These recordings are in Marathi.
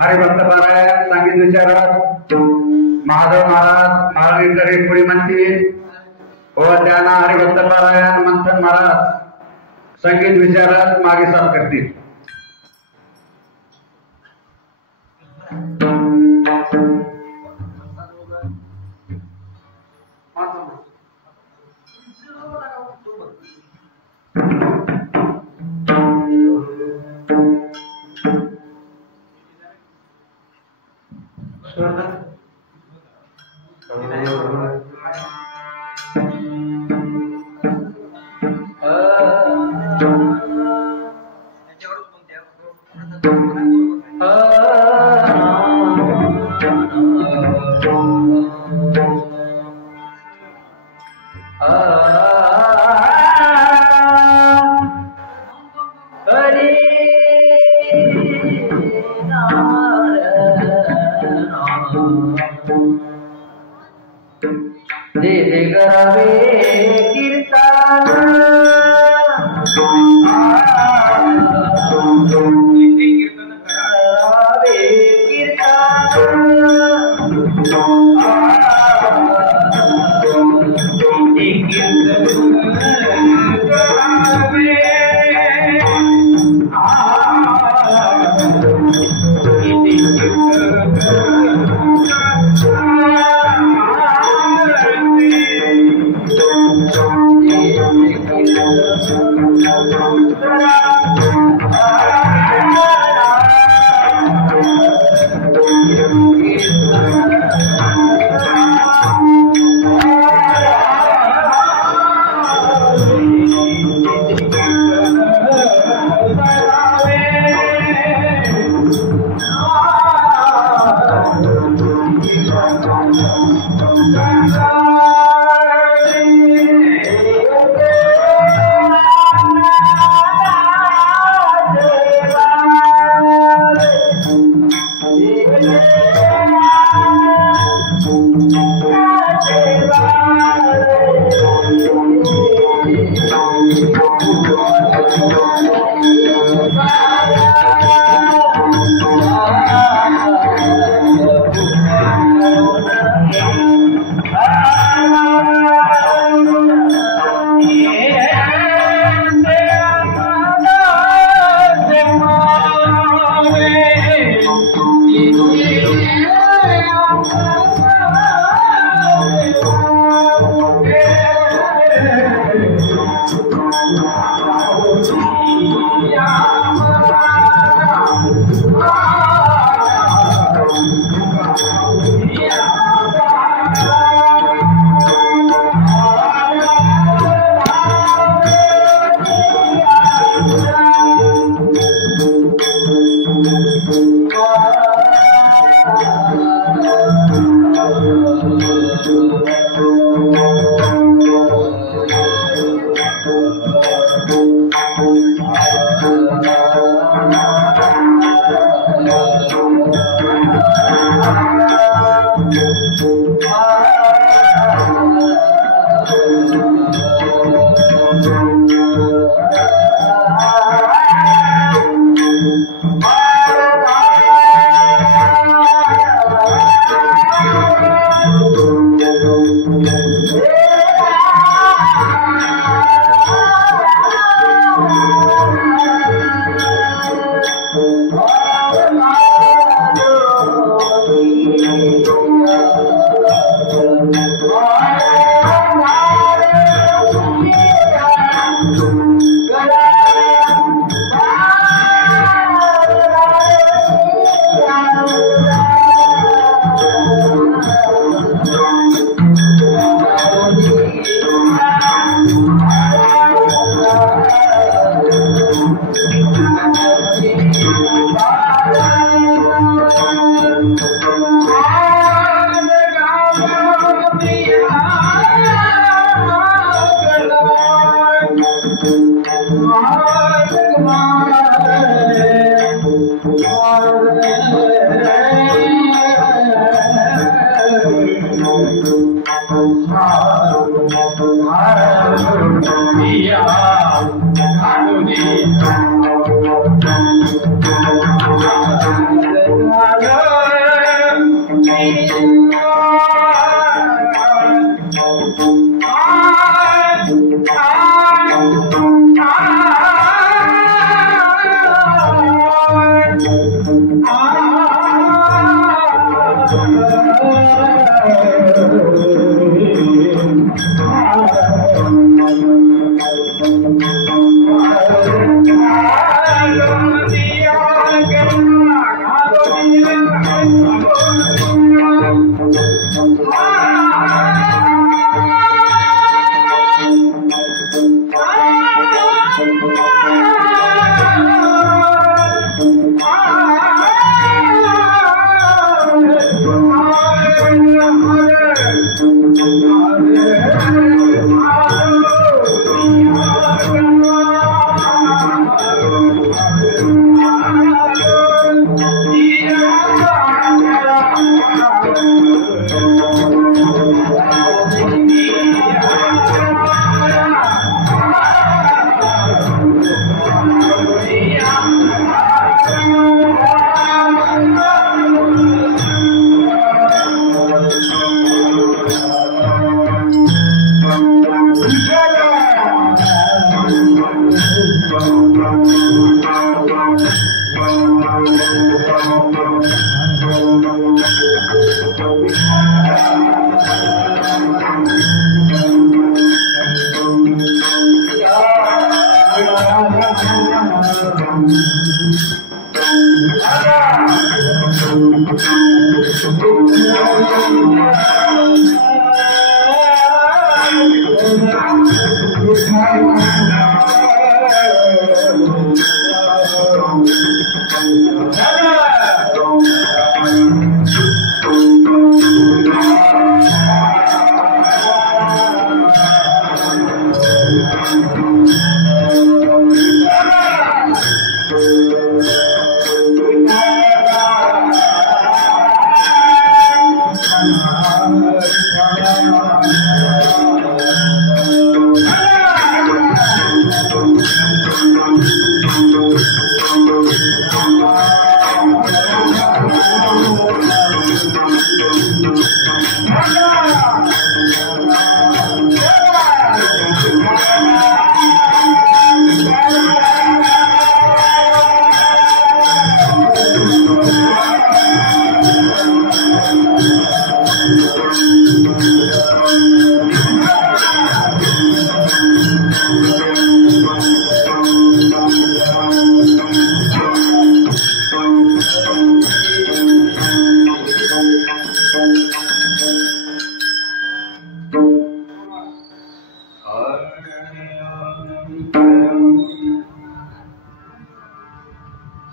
हरिभक्त पारायण संगीत विचारक महादेव महाराज माळवीकर पुरी म्हणतील व त्यांना हरिभक्त पारायण मंथन महाराज संगीत विचारक मागे साफ करतील.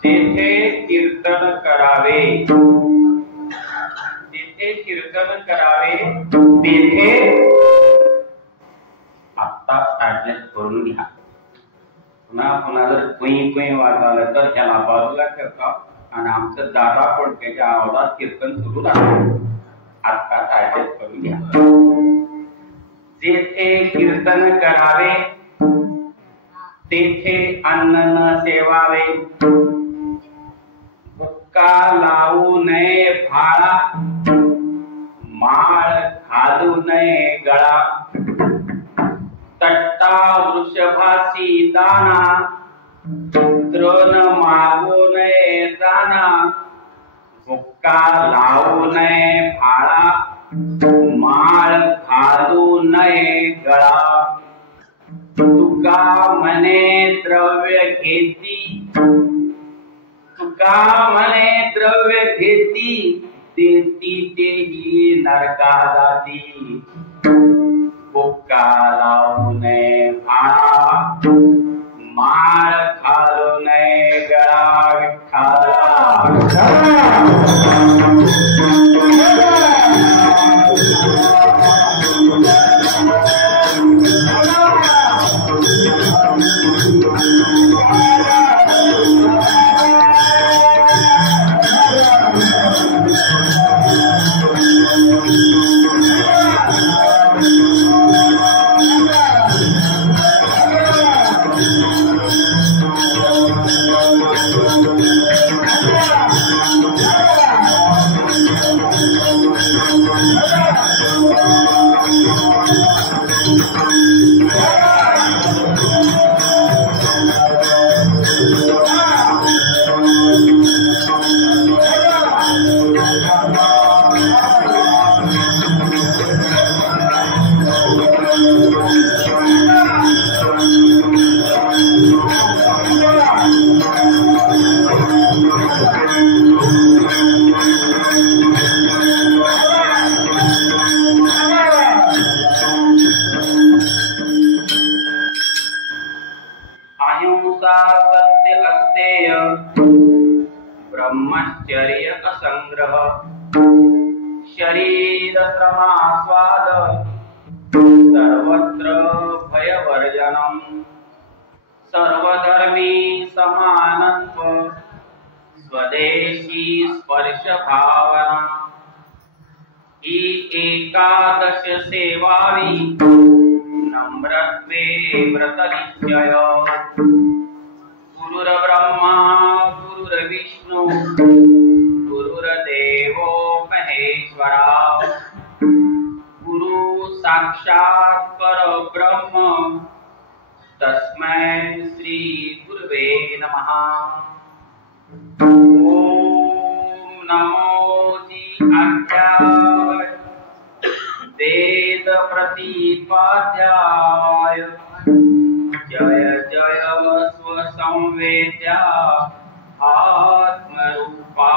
तेथे कीर्तन करावे, तेथे कीर्तन करावे, तेथे आत्ता ऍडजस्ट करून घ्या. पुन्हा पुन्हा जर कुई कुई वाजवलं तर त्याला बाजूला ठेवता आणि आमचं दादा कोणत्याच्या आवाजात कीर्तन सुरू राहतं. आत्ता ऍडजस्ट करून घ्या. जेथे कीर्तन करावे तेथे अन्न न सेवावे, बुक्का लावू नये भाळा, माळ घालू नये गळा, तट्टा वृषभासी दाना, तृण मागू नये दाना, बुक्का लावू नये भाळा, माळ घालू नये गळा. तुका म्हणे द्रव्य घेती, तुका म्हणे द्रव्य घेती, देती तेही नरका जाती. बुक्का लावू नये भाळा, माळ घालू नये गळा. विठ्ठला अहिंसा सत्य अस्तेय ब्रह्मचर्य असंग्रह शरीर श्रमास्वाद सर्वत्र भयवर्जनम सर्वधर्मी समानत्व स्वदेशी स्पर्श भावना ही एकादश सेवावी नम्रत्वे व्रतनिश्चय गुरुर्ब्रह्मा गुरुर्विष्णु गुरुर्देवो महेश्वरा गुरु साक्षात् परब्रह्म तस्मै श्री गुरुवे नमः। ओम नमो आज्ञाय वेद प्रतिपाद्याय जय जय स्वसंवेद्या आत्मरूपा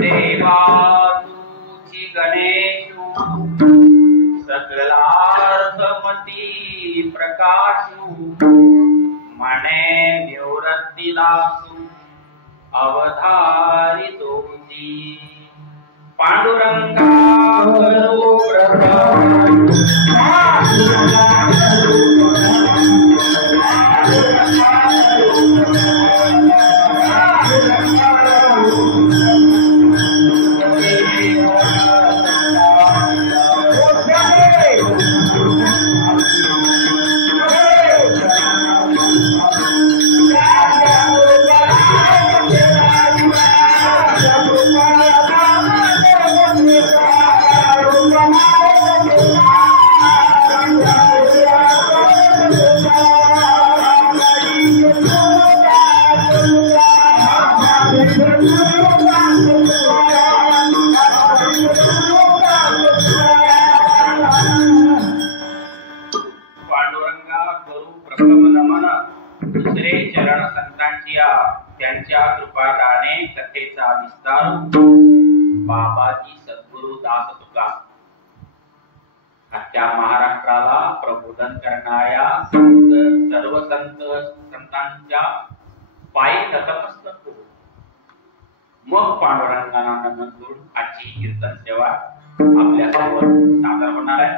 देवातुचि गणेशु सकलार्थमती प्रकाशु मणे निवृत्तिदासु अवधारितोऽसि पांडुरंगा करो प्रभु दुसरे चरण संतांची त्यांच्या कृपादाने कथेचा विस्तार बाबाजी सद्गुरु दास तुका आजच्या महाराष्ट्राला प्रबोधन करणाऱ्या सर्व संतांच्या पायी नतमस्तक होऊ। मग पांडुरंगाना नमन करून आजची कीर्तन सेवा आपल्या समोर सादर होणार आहे।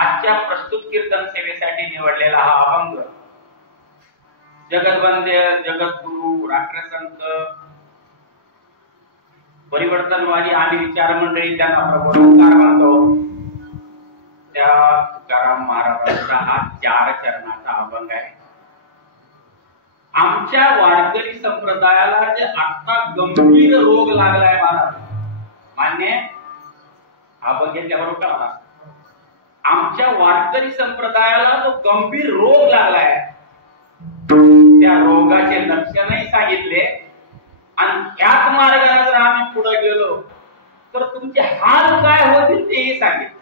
आजच्या प्रस्तुत कीर्तन सेवेसाठी निवडलेला हा अभंग जगतवंद्य जगद्गुरु राष्ट्रसंत परिवर्तनवादी आणि विचार मंडळी त्यांना प्रबोधनकार म्हणतो त्या तुकाराम महाराजांचा हा 4 चरणाचा अभंग आहे। आमच्या वारकरी संप्रदायाला जे आता गंभीर रोग लागलाय महाराज मान्य अभंग घेतल्यावर कळला आमच्या वारकरी संप्रदायाला जो गंभीर रोग लागलाय त्या रोगाचे लक्षणही सांगितले आणि त्याच मार्गाने जर आम्ही पुढे गेलो तर तुमचे हाल काय होतील तेही सांगितले।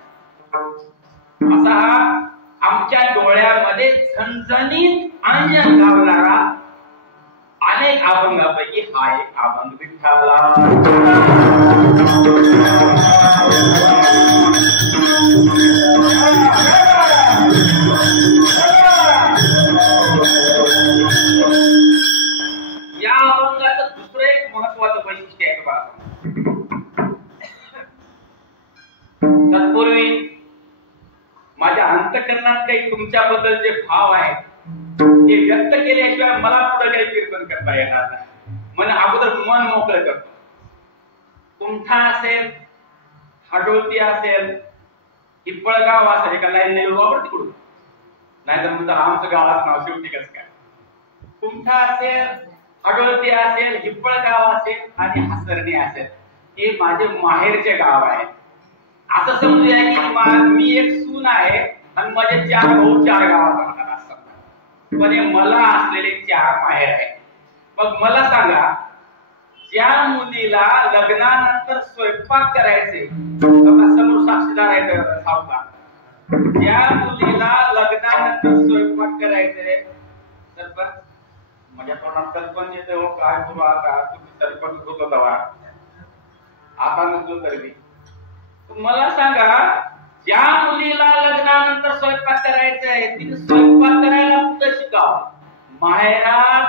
असा हा आमच्या डोळ्यामध्ये झणझणीत अंजन घालणारा अनेक अभंगापैकी हा एक अभंग विठ्ठला या अभंगाचं दुसरं एक महत्वाचं वैशिष्ट्य आहे बघा। तत्पूर्वी माझ्या अंतःकरणात काही तुमच्याबद्दल जे भाव आहेत ते व्यक्त केल्याशिवाय मला पुढे काही कीर्तन करता येणार नाही। मन अगोदर मन मोकळं करतो। कुंठा असेल हाडोळती असेल हिप्पळगाव असेल एका लाईन नेलवावर तिकडून नाहीतर म्हणतात आमचं गावाचं नाव शेवटी कसं काय कुंठा असेल हाडोळती असेल हिप्पळगाव असेल आणि हसरणी असेल हे माझे माहेरचे गाव आहे। असं समजूया की मी एक सून आहे आणि माझे 4 भाऊ 4 गावात राहतात असं पण मला असलेले 4 माहेर आहे। मग मला सांगा ज्या मुलीला लग्नानंतर स्वयंपाक करायचे, समोर साक्षीदार आहेत सावकार, ज्या मुलीला लग्नानंतर स्वयंपाक करायचे, सरपंच माझ्या तोंडात सरपंच येते हो, काय करू आता, तुम्ही सरपंच होतो तेव्हा, आता नसलो तरी मला सांगा, ज्या मुलीला लग्नानंतर स्वयंपाक करायचंय तिने स्वयंपाक करायला कुठं शिकाव, माहेरात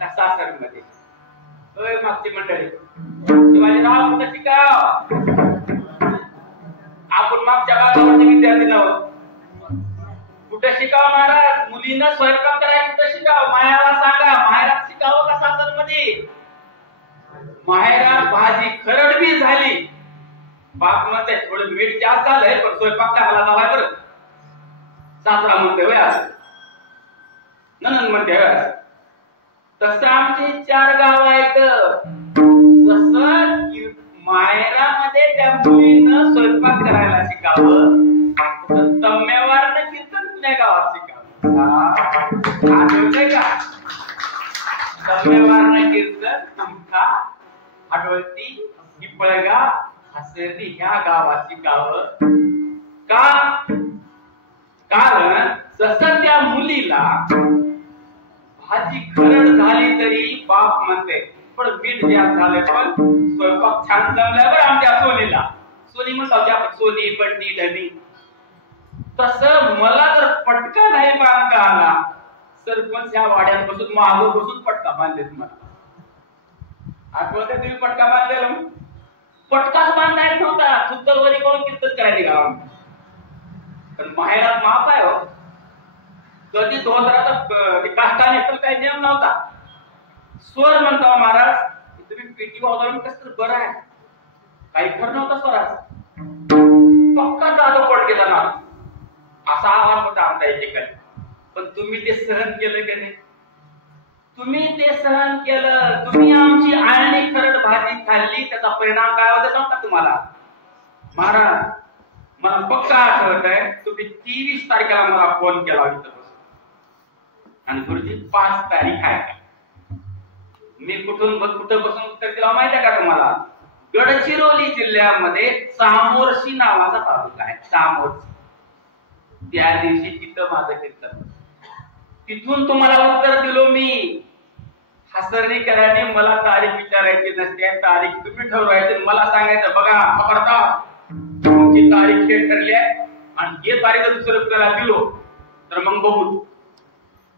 का सासरमध्ये? मागची मंडळी शिवाजीराव कुठं शिकाव? आपण मागच्या गावाचे विद्यार्थी नव्हतो, कुठं शिकाव महाराज? मुलीनं स्वयंपाक करायला कुठं शिकाव? माहेराला सांगा, माहेरात शिकावं का सासरमध्ये? माहेरात भाजी खरड बी झाली, बाप म्हणते थोडं मीठ जास्त झालंय पण स्वयंपाक चांगला झालाय बरं, सासरा म्हणते वय असं, ननंद म्हणते वय असं. तसं आमचे 4 गाव आहेत. जसं माहेरामध्ये त्या मुलीनं स्वयंपाक करायला शिकावं, तर तम्मेवारनं कीर्तन पुण्या गावात शिकावं. आठवतंय का? तम्मेवारनं कीर्तन तुमका आठवती पिपळगा हसरी ह्या गावात शिकावं का? कारण जसं त्या मुलीला भाजी खरड झाली तरी बाप म्हणते पण मीठ जास्त झालंय पण स्वयंपाक छान जमलाय बरं आमच्या सोनीला. सोनी म्हणतात आपण सोनी बंडी ढणी. तसं मला जर पटका नाही बांधता आला, सरपंच ह्या वाड्यात बसून मागं बसून पटका बांधले तुम्हाला. आठवते तुम्ही पटका बांधलेला? पटकाच बांधायला नव्हता, सुतरवरी करून कीर्तन करायला गावात. पण माहेरात माप आहे हो, कधी धोंदराचा काष्टा नेसल काही नियम नव्हता. स्वर म्हणता महाराज तुम्ही पेटी वाजवून कसं बरं आहे, काही खरं नव्हतं स्वराचं, पक्का जाधव पडकेचा नाव असा आवाज होता आमच्या इथे. पण तुम्ही ते सहन केलं की नाही? तुम्ही ते सहन केलं. तुम्ही आमची आळणी खरड भाजी खाल्ली, त्याचा परिणाम काय होता सांगता तुम्हाला? महाराज मला पक्का आठवत आहे, तुम्ही 23 तारखेला मला फोन केला इथं बसून, आणि गुरुजी 5 तारीख आहे. मी कुठं बसून उत्तर दिला माहिती आहे का तुम्हाला? गडचिरोली जिल्ह्यामध्ये चामोर्शी नावाचा तालुका आहे, चामोर्शी. त्या दिवशी तिथं माझं कीर्तन, तिथून तुम्हाला उत्तर दिलो मी. हसरणीकरांनी मला तारीख विचारायची नसते, तारीख तुम्ही ठरवायची, मला सांगायचं बघा खबरदार तुमची तारीख हे ठरली आहे आणि हे तारीख दुसरं करायला दिलो तर मग बघू.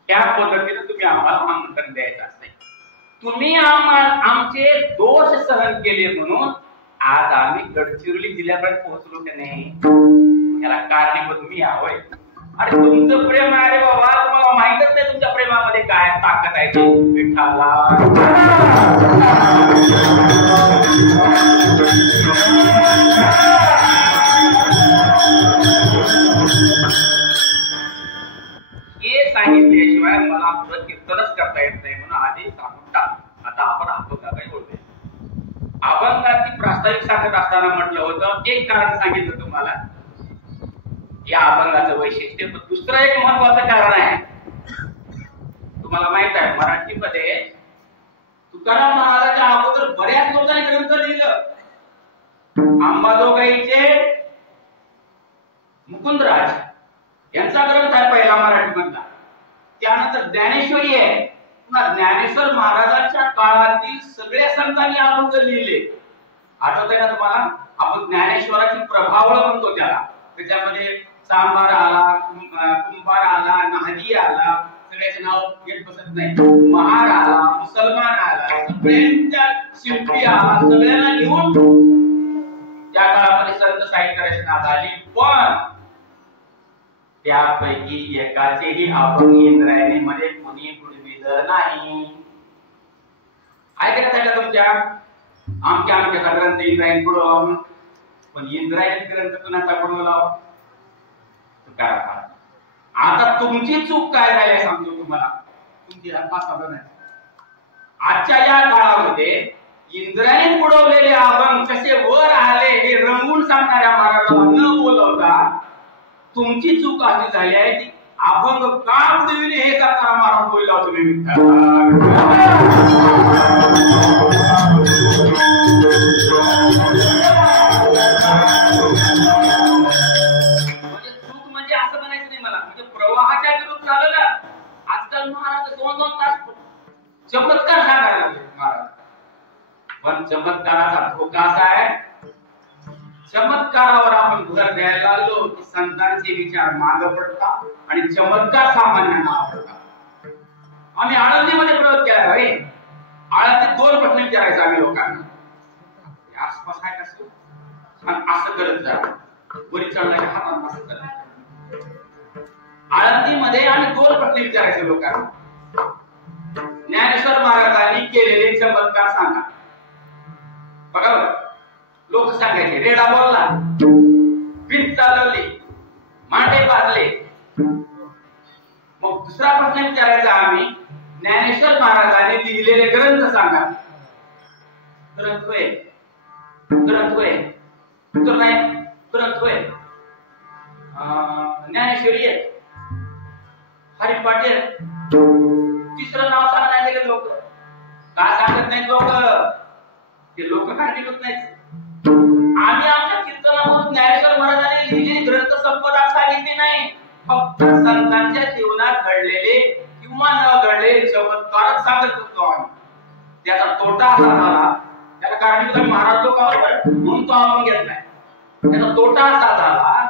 त्या पद्धतीने तुम्ही आम्हाला आमंत्रण द्यायचं असते. तुम्ही आमचे दोष सहन केले म्हणून आज आम्ही गडचिरोली जिल्ह्यापर्यंत पोहोचलो की नाही, याला कारणीभूत मी होय. अरे तुमचं प्रेम आहे रे बाबा, तुम्हाला माहितच नाही तुमच्या प्रेमामध्ये काय ताकद आहे. विठ्ठला हे सांगितल्याशिवाय मला पुढे कीर्तनच करता येत नाही म्हणून आधी सांगून टाक. आता आपण अभंगाकडे बोलतोय. अभंगाची प्रास्ताविक सांगत असताना म्हटलं होतं एक कारण सांगितलं तुम्हाला या अभंगाचं वैशिष्ट्य. दुसरं एक महत्वाचं कारण आहे. तुम्हाला माहित आहे मराठीमध्ये तुकाराम महाराजांच्या अगोदर बऱ्याच लोकांनी ग्रंथ लिहिलं. अंबाजोगाईचे मुकुंदराज यांचा ग्रंथ आहे पहिला मराठीमधला. त्यानंतर ज्ञानेश्वरी आहे. ज्ञानेश्वर महाराजांच्या काळातील सगळ्या संतांनी अभंग लिहिले. आठवतंय ना तुम्हाला? आपण ज्ञानेश्वराची प्रभावळ म्हणतो त्याला. त्याच्यामध्ये सांबार आला, कुंभार आला, नाहदी आला, सगळ्याचे नाव येत बसत नाही. महार आला, मुसलमान आला, सगळ्यांच्या शिल्पी आला, सगळ्यांना घेऊन त्या काळामध्ये संत साहित्य रचना झाली. पण त्यापैकी एकाचेही अभंग इंद्रायणीमध्ये कोणी बुडविलं नाही. ऐकत आहे का तुमच्या? आमच्या ग्रंथ इंद्रायणी बुडवून, पण इंद्रायणी ग्रंथ कुणाचा बुडवला? आता तुमची चूक काय झाली सांगतो तुम्हाला. तुमची साधन आहे. आजच्या या काळामध्ये इंद्रायणी बुडवलेले अभंग कसे वर आले हे रंगून सांगणाऱ्या महाराजांना न बोलवता तुमची चूक अशी झाली आहे की अभंग का बुडविले हे सांगणारा महाराज बोलला तुम्ही. चूक म्हणजे असं म्हणायचं नाही मला, म्हणजे प्रवाहाच्या विरुद्ध झालं ना. आजकाल महाराज 2-2 तास चमत्कार सांगायला लागले महाराज. पण चमत्काराचा धोका असा आहे, चमत्कारावर आपण भर द्यायला लागलो की संतांचे विचार मागे पडतात आणि चमत्कार सामान्यांना आवडतात. आम्ही आळंदीमध्ये प्रयोग केला रे. आळंदीत 2 प्रश्न विचारायचे आम्ही लोकांना. आसपास आहे कसं असं करत जा, वरी चढण्याच्या हातात असं करत. आळंदीमध्ये आम्ही 2 प्रश्न विचारायचे लोकांना. ज्ञानेश्वर महाराजांनी केलेले चमत्कार सांगा. बघा बघा, लोक सांगायचे रेडा बोलला, भिंत चालवली, मांडे बांधले. मग दुसरा प्रश्न विचारायचा आम्ही, ज्ञानेश्वर महाराजांनी लिहिलेले ग्रंथ सांगा. ग्रंथ होय, ग्रंथ होय, उत्तर नाही, ग्रंथ होय. ज्ञानेश्वरी आहे, हरिपाठ. तिसरं नाव सांगायचे लोक का सांगत नाहीत? लोक ते लोक काय निघत नाहीत. आम्ही आमच्या कीर्तनामधून ज्ञानेश्वर महाराजांनी लिहिलेली ग्रंथ संपदा सांगितली नाही, फक्त संतांच्या जीवनात घडलेले किंवा न घडलेले चमत्कारच सांगत होतो आम्ही. त्याचा तोटा असा झाला, त्याला कारणीभूत महाराज लोक म्हणून तो आपण घेत नाही. त्याचा तोटा असा झाला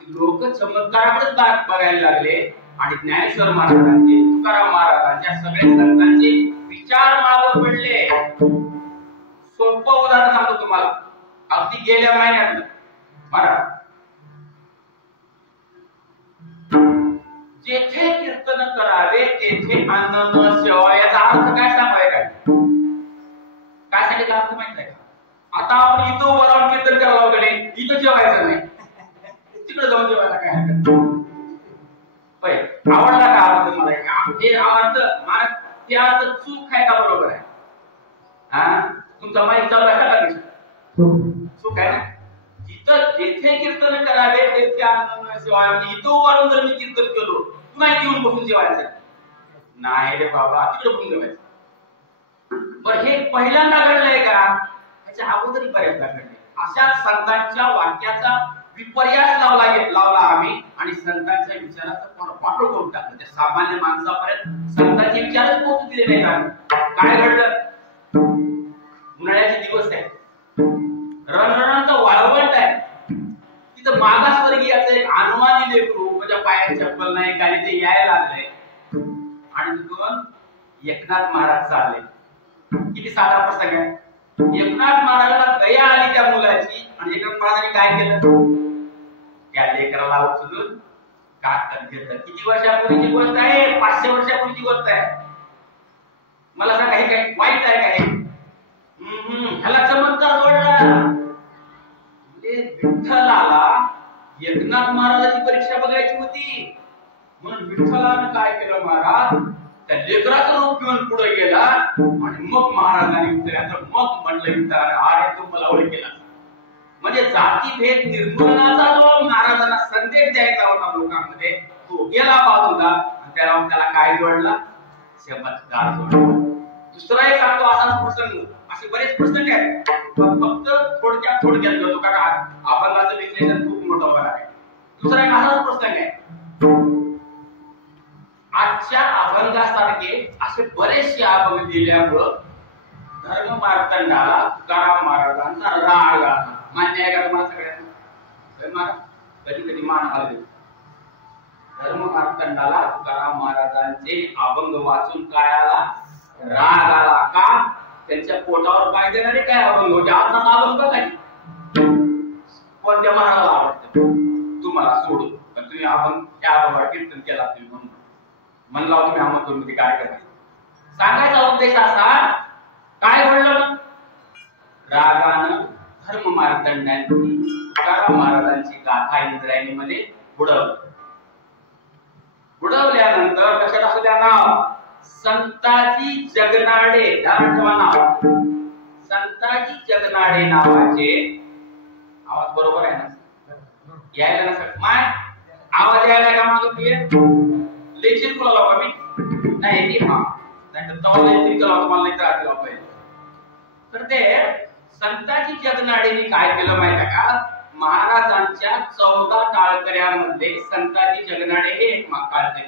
की लोक चमत्काराकडेच बघायला लागले आणि ज्ञानेश्वर महाराजांचे, तुकाराम महाराजांच्या, सगळ्या संतांचे विचार मागे पडले. सोपं उदाहरण सांगतो तुम्हाला, अगदी गेल्या महिन्यात महाराज जेथे कीर्तन करावे तेथे अन्न न सेवा. याचा अर्थ काय सांगाय काय सांगितलं अर्थ माहित आहे का? आता आपण इथं उभं राहून कीर्तन करावं कडे, इथं जेवायचं नाही, तिकडे जाऊन जेवायला काय हरकत नाही. आवडला का अर्थ तुम्हाला? हे अर्थ मला ते अर्थ चूक आहे का बरोबर आहे? हा, तुमचा माईक चालू आहे का? चूक आहे ना. जिथं जेथे कीर्तन करावे तेथे अन्न सेवा. इथं उभारून जर मी कीर्तन केलो, माहिती येऊन बसून जेवायचं नाही रे बाबा, तिकडे बसून जेवायचं. बरं, हे पहिल्यांदा घडलंय का? ह्याच्या अगोदरही बऱ्याचदा घडले. अशा संतांच्या वाक्याचा विपर्यास लावला आम्ही आणि संतांच्या विचाराचा पाठोळ करून टाकलं. त्या सामान्य माणसापर्यंत संतांचे विचारच पोहोचू दिले नाहीत आम्ही. काय घडलं? उन्हाळ्याचे दिवस आहे, रणरणंत वाळवंट आहे, तिथं मागासवर्गीयाचं एक अनुमानी लेकरू, माझ्या पायात चप्पल नाही काय, ते यायला लागलंय आणि तिथून एकनाथ महाराज चालले. किती साधा प्रसंग आहे. एकनाथ महाराजांना दया आली त्या मुलाची आणि एकनाथ महाराजांनी काय केलं? त्या लेकराला उचलून काकत घेतलं. किती वर्षापूर्वीची गोष्ट आहे? 500 वर्षापूर्वीची गोष्ट आहे. मला सांगा, हे काय वाईट आहे का? ह्याला चमत्कार जोडला. विठ्ठलाला एकनाथ महाराजाची परीक्षा बघायची होती म्हणून विठ्ठलाने काय केलं? महाराज त्या लेकराचं रूप घेऊन पुढे गेला आणि मग महाराजांनी विचारलं. मग म्हटलं विठ्ठलाने, अरे तू मला ओळख केला. म्हणजे जातीभेद निर्मूलनाचा जो महाराजांना संदेश द्यायचा होता लोकांमध्ये, तो गेला बाजूला आणि त्याला काय जोडला? चमत्कार जोडला. दुसरा एक सांगतो असाच प्रसंग. असे बरेच प्रसंग आहेत, फक्त थोडक्यात घेतो कारण अभंगाचं विश्लेषण खूप मोठं होणार आहे. दुसरा एक असाच प्रसंग आहे. आजच्या अभंगासारखे असे बरेचसे अभंग दिल्यामुळं धर्म मार्तंडाला तुकाराम महाराजांचा राग आला. मान्य आहे का तुम्हाला सगळ्यांना? कधी कधी मान हलवे. धर्म मार्तंडाला तुकाराम महाराजांचे अभंग वाचून काय आला? राग आला. का? त्यांच्या पोटावर पाय देणारे काय अभंग होते. आता अभंग काय कोणत्या महाराजाला आवडतं तुम्हाला सोडून, पण तुम्ही अभंग त्या अभंगावर कीर्तन केला. तुम्ही म्हणला तुम्ही आमंत्रण कार्यक्रम. सांगायचा उद्देश असा, काय घडलं? रागानं धर्म मार्तंडांनी तुकाराम महाराजांची गाथा इंद्रायणीमध्ये बुडवल्यानंतर कशात असं त्या नाव संताजी जगनाडे, नाव संताजी जगनाडे नावाचे. आवाज बरोबर आहे ना? यायला नसत माय आवाज यायला का मागून लेखील बोलावं का मी? नाही की हा नाही तर तुम्हाला तुम्हाला नाही तर आधी पाहिजे. तर ते संताजी जगनाडेंनी काय केलं माहिती का? महाराजांच्या 14 टाळकऱ्यामध्ये संताजी जगनाडे हे एक टाळकरी.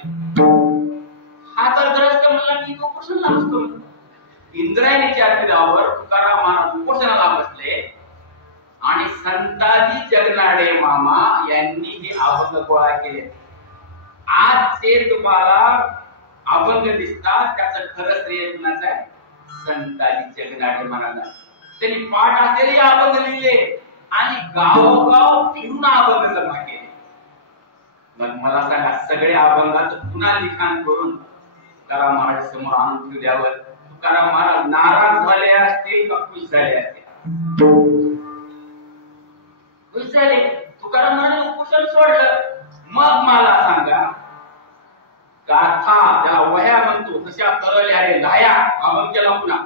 हा तर ग्रस्त म्हणला मी उपोषणाला बसतो. इंद्रायणीच्या तीरावर तुकाराम महाराज उपोषणाला बसले आणि संताजी जगनाडे मामा यांनी हे अभंग गोळा केले. आज ते तुम्हाला अभंग दिसतात, त्याचं खरं श्रेय कुणाचं आहे? संताजी जगनाडे महाराज. त्यांनी पाठ असलेले अभंग लिहिले आणि गावोगाव फिरून अभंग जमा केले. मग मला सांगा, सगळे अभंगाचं पुन्हा लिखाण करून तुकाराम महाराज समोर आणून ठेवल्यावर तुकाराम महाराज नाराज झाले असतील का खुश झाले असतील? खुश झाले. तुकाराम महाराज उपोषण सोडलं. मग मला सांगा, गाथा ज्याला वह्या म्हणतो तशा तरल्या रे लाया अभंग केला पुन्हा.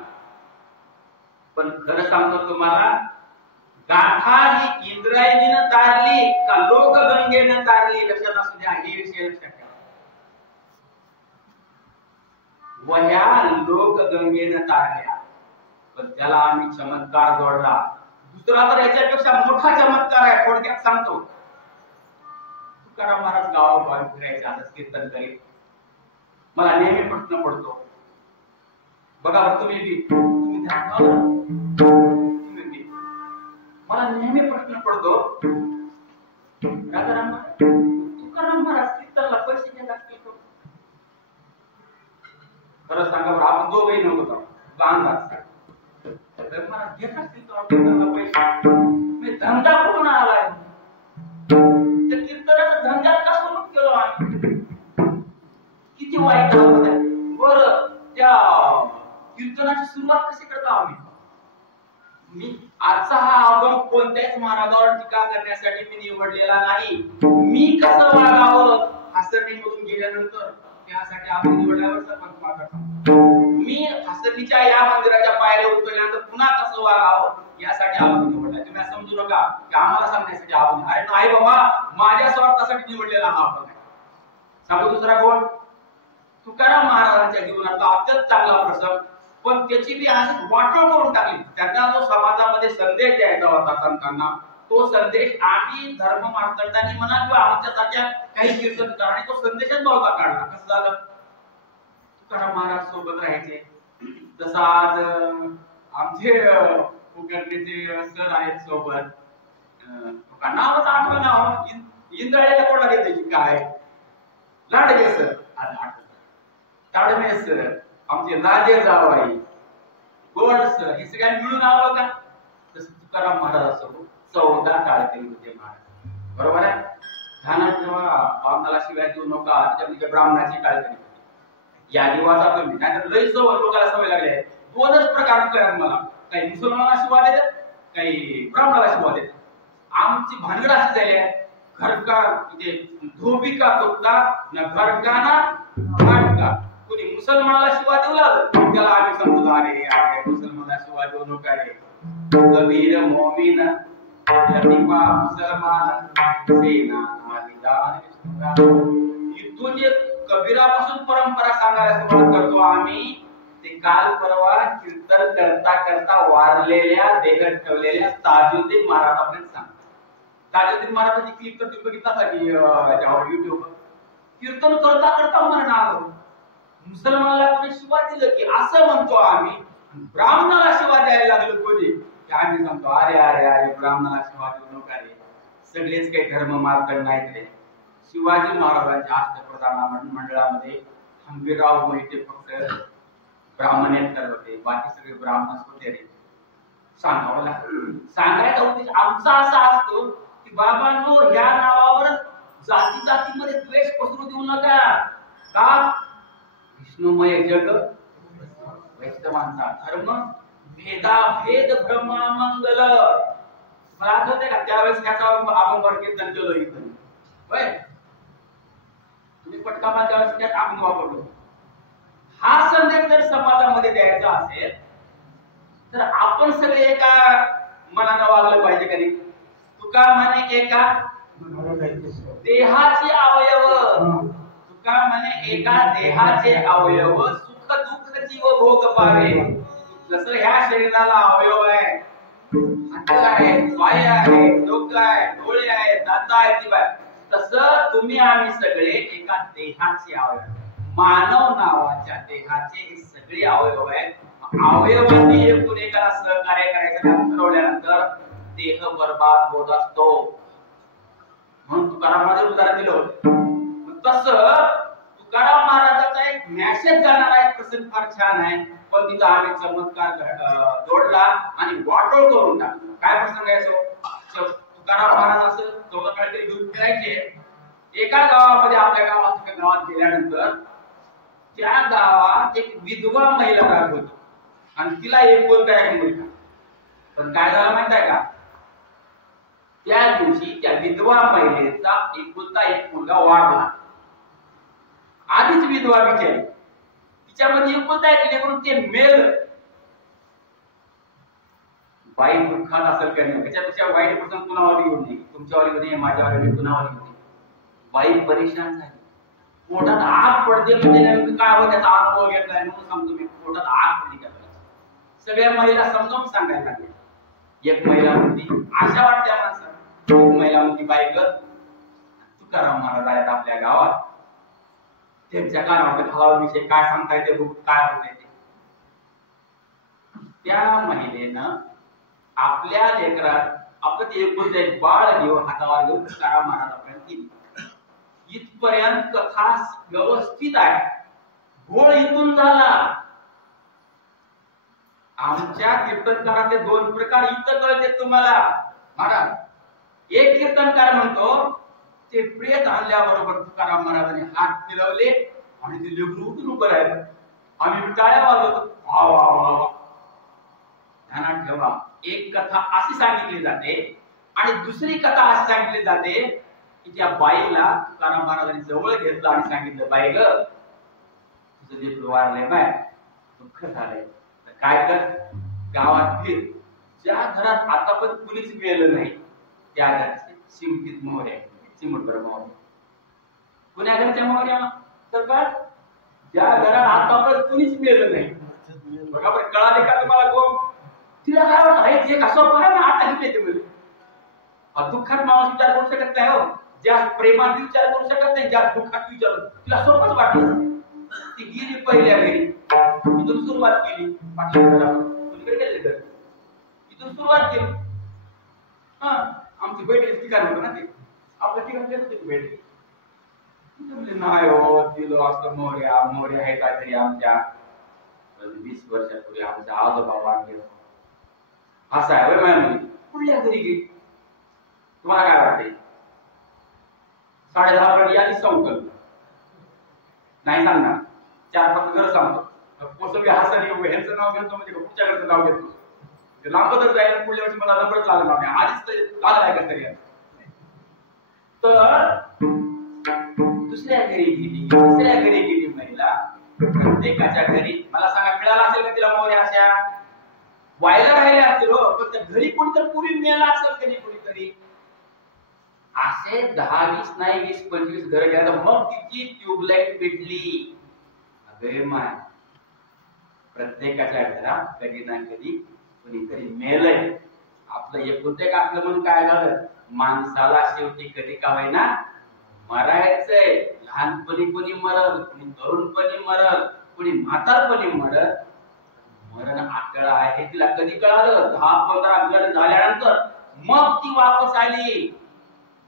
पण खरं सांगतो तुम्हाला, गाथा ही इंद्रायणीनं तारली का लोकगंगेनं तारली लक्षात असू द्या. हे विषय लक्षात ठेवा. वह्या लोकगंगेनं तारल्या, पण त्याला आम्ही चमत्कार जोडला. दुसरा तर याच्यापेक्षा मोठा चमत्कार आहे. थोडक्यात सांगतो. तुकाराम महाराज गावागावी फिरायचे, असं कीर्तन करीत. मला नेहमी प्रश्न पडतो, बघा तुम्ही मला नेहमी प्रश्न पडतो, तुकाराम महाराज कीर्तनला पैसे घेत असतील का? खरं सांगा बरं, आपण दोघंही नव्हतो बांधाच महाराज घेत असतील तर कीर्तनला पैसे. मी धंदा कुठून आलाय? त्या कीर्तनाचा धंदा कसा सुरू केलो आम्ही? किती वाईट होत आहे. बरं, त्या कीर्तनाची सुरुवात कशी करतो आम्ही? मी आजचा हा अभंग कोणत्याच महाराजावर टीका करण्यासाठी मी निवडलेला नाही. मी कसं वागावं हासरणीमधून गेल्यानंतर त्यासाठी आपण निवडल्यावर सरपंच मात्र मी हासरणीच्या या मंदिराच्या पायऱ्या उतरल्यानंतर पुन्हा कसं वागावं यासाठी आपण निवडला. तुम्ही समजू नका की आम्हाला सांगण्यासाठी आपण. अरे नाही बाबा, माझ्या स्वार्थासाठी निवडलेला हा अभंग आहे. सांगू दुसरा कोण? तुकाराम महाराजांच्या जीवनातला अत्यंत चांगला प्रसंग, पण त्याची बी अशी वाटोळ करून टाकली. त्यांना जो समाजामध्ये संदेश द्यायचा होता संतांना, तो संदेश आम्ही धर्म मार्तंडांनी म्हणा किंवा आमच्यासारख्या काही कीर्तनकारांनी तो संदेशच नव्हता काढला. कसं झालं? तुकाराम महाराज सोबत राहायचे. जसं आज आमचे उगडणीचे सर आहेत सोबत, नावच आठवण नाव इंद्रायला कोणाला देते काय लाडगे सर, आज आठवण ताडमे सर, आमचे राजे जावाई, गोड सर, हे सगळ्यांनी मिळून आलं का? तसं तुकाराम महाराजासोबत 14 टाळकरी होते महाराज. बरोबर आहे? ध्यानात ठेवा, बामणाला शिवाय देऊ नका. त्याच्या ब्राह्मणाची टाळकरी यादी वाचा तुम्ही, नाहीतर लई लोकांना सवय लागली आहे. 2च प्रकार कळतात मला, काही मुसलमानाला शिवा देतात, काही ब्राह्मणाला शिवा देतात. आमची भानगड अशी झाली आहे, घर का म्हणजे धोबी का कुत्ता ना घर का ना घाट का. कोणी मुसलमानाला शिवा देऊ लागलं त्याला आम्ही समजतो, अरे अरे मुसलमानाला शिवा देऊ नका रे. कबीर मोमीन लतीफा मुसलमान सेना आदिदान. इथून जे कबीरापासून परंपरा सांगायला सुरुवात करतो आम्ही, ते काल परवा कीर्तन करता करता वारलेल्या देह ठेवलेल्या ताजुद्दीन महाराजांपर्यंत सांगतो. ताजुद्दीन महाराजांची क्लिप तर तुम्ही बघितला का की युट्यूबवर? कीर्तन करता करता मरण आलं. मुसलमानाला कोणी शिवा दिलं की असं म्हणतो आम्ही, ब्राह्मणाला शिवा द्यायला लागलो कोणी की आम्ही सांगतो अरे अरे अरे ब्राह्मणाला शिवा देऊ नका रे. सगळेच काही धर्म मार्ग नाहीत रे. शिवाजी महाराजांच्या अष्टप्रधान मंडळामध्ये हंबीरराव मोहिते फक्त ब्राह्मणेतर होते, बाकी सगळे ब्राह्मणच होते रे. सांगावं लागतं. सांगायचा उद्देश आमचा असा असतो की बाबांनो, ह्या नावावर जाती जातीमध्ये द्वेष पसरू देऊ नका. का? विष्णुमय जग वैष्णवांचा धर्म, भेदाभेद ब्रह्मामंगल. मला आठवतंय का त्यावेळेस त्याचा अभंग कीर्तन केलं इथं, होय? तुम्ही पटका त्यावेळेस त्यात आपण वापरलो. हा संदेश जर समाजामध्ये द्यायचा असेल तर आपण सगळे एका मनानं वागलं पाहिजे. कधी तुका म्हणे एका देहाचे अवयव, तुका म्हणे एका देहाचे अवयव, सुख दुःख जीव भोग पावे. जसं ह्या शरीराला अवयव आहे, अंकल आहे, बाई आहे, डोकं आहे, डोळे आहे, दात आहे, जीभ आहे. तसं तुम्ही आम्ही सगळे एका देहाचे अवयव, मानव नावाच्या देहाचे हे सगळे अवयव आहेत. अवयवांनी एकूण एकाला सहकार्य करायचं ठरवल्यानंतर देह बर्बाद होत असतो. म्हणून तुकारामाने उदाहरण दिलं होतं. तसं तुकाराम महाराजाचा एक मॅसेज जाणारा एक प्रसंग फार छान आहे, पण तिथं आम्ही चमत्कार जोडला आणि वाटोळ करून टाकला. काय प्रसंग आहे तो? तुकाराम महाराज असं दोघं काहीतरी घेऊन फिरायचे. एका गावामध्ये, आपल्या गावात गेल्यानंतर त्या गावात एक विधवा महिला राहत होती आणि तिला एक बोलता एक मुलगा. पण काय झालं माहित आहे का? त्या दिवशी त्या विधवा महिलेचा एकुलता एक मुलगा वारला. आधीच विधवा बिचारी, तिच्यामध्ये एकुलता एक लेकरू ते मेल. बाई दुःखात असेल का नाही, त्याच्यापेक्षा वाईट प्रसंग कुणावर येऊ नये, तुमच्यावर येऊ नये, माझ्यावर येऊ नये, कुणावर येऊ नये. बाई परेशान झाली. पोटात आग पडते म्हणजे नेमकं काय होतं त्याचा अनुभव घेतलाय म्हणून सांगतो मी. पोटात आग पडली का सगळ्या महिला समजावून सांगायला लागल्या. एक महिला म्हणती, आशा वाटत्या माणसाला. एक महिला म्हणती, बाई ग, तुकाराम महाराज आल्यात आपल्या गावात, त्यांच्या कानावर भावाविषयी काय सांगता येते, काय होत ते. त्या महिलेनं आपल्या लेकरात आपलं ते एक बाळ घेऊन हातावर घेऊन तुकाराम महाराजापर्यंत गेली. इथपर्यंत कथा व्यवस्थित आहे. घोळ इथून झाला. आमच्या कीर्तनकाराचे दोन प्रकार इथं कळते तुम्हाला महाराज. एक कीर्तनकार म्हणतो ते प्रेत आणल्याबरोबर तुकाराम महाराजांनी हात फिरवले आणि ते लेकरू उठून उभं राहिलं. आम्ही टाळ्या वाजवतो. वा वा वा वा. ध्यानात ठेवा, एक कथा अशी सांगितली जाते आणि दुसरी कथा अशी सांगितली जाते की त्या बाईला तुकाराम महाराजांनी जवळ घेतलं आणि सांगितलं, बाई ग, तुझं लेकरू वारलंय, बाय दुःख झालंय, तर काय कर, गावात फिर. ज्या घरात आता पण कुणीच गेलं नाही त्या घरचे चिमटीत मोहऱ्या, चिमटभर मोहऱ्या. कुण्या घरच्या मोहऱ्या? तर काय, ज्या घरात आता पण कुणीच गेलं नाही. बघा पण कळाले का तुम्हाला? कोण तिला काय वाटतं, हे जे कसं बघा ना आता घेतले ते म्हणजे दुःखात माणूस विचार करू शकत नाही. हो, ज्या प्रेमात विचार करू शकत नाही, ज्या दुःखात विचार तिला सोपंच वाटलं. ती गेली पहिल्या घरी, इथून सुरुवात केली. कुणीकडे गेले घर, इथून सुरुवात केली. हा, आमची बैठकीचं ठिकाण होतं ना ते, आपलं ठिकाण गेलं होतं बैठकी. नाही हो, दिलो असतं मोर्या मोर्या आहे काहीतरी. आमच्या 20 वर्षापूर्वी आमच्या आजोबा वाढले. असं आहे वय. कुठल्या घरी गेली? तुम्हाला काय वाटते? 10:30 पर्यंत यादी संकल्प नाही सांगणार, 4-5 घर सांगतो. पोचवी हसन ह्यांचं नाव घेतो म्हणजे पुढच्या घरचं नाव घेतो. लांबतच जाईल. पुढल्या वर्षी मला नंबरच लागला नाही, आधीच लागलाय का तरी. तर दुसऱ्या घरी गेली, तिसऱ्या घरी गेली महिला. प्रत्येकाच्या घरी मला सांगा, मिळाला असेल का तिला मोहऱ्या अशा? व्हायला राहिल्या असतील हो, पण त्या घरी कोणीतरी पूर्वी मिळाला असेल कधी कोणीतरी. असे 10-20 नाही 20-25 घर गेलं, मग तिची ट्यूबलाईट पेटली. अगं माय, प्रत्येकाच्या घरात कधी ना कधी कोणीतरी मेलय. आपलं एकुलते आपलं म्हणून काय झालं, माणसाला शेवटी कधी का होईना मरायचंय. लहानपणी कोणी मरल, कोणी तरुणपणी मरल, कोणी म्हातारपणी मरल. मरण आकळ आहे तिला कधी कळालं? 10-15 घर झाल्यानंतर मग ती वापस आली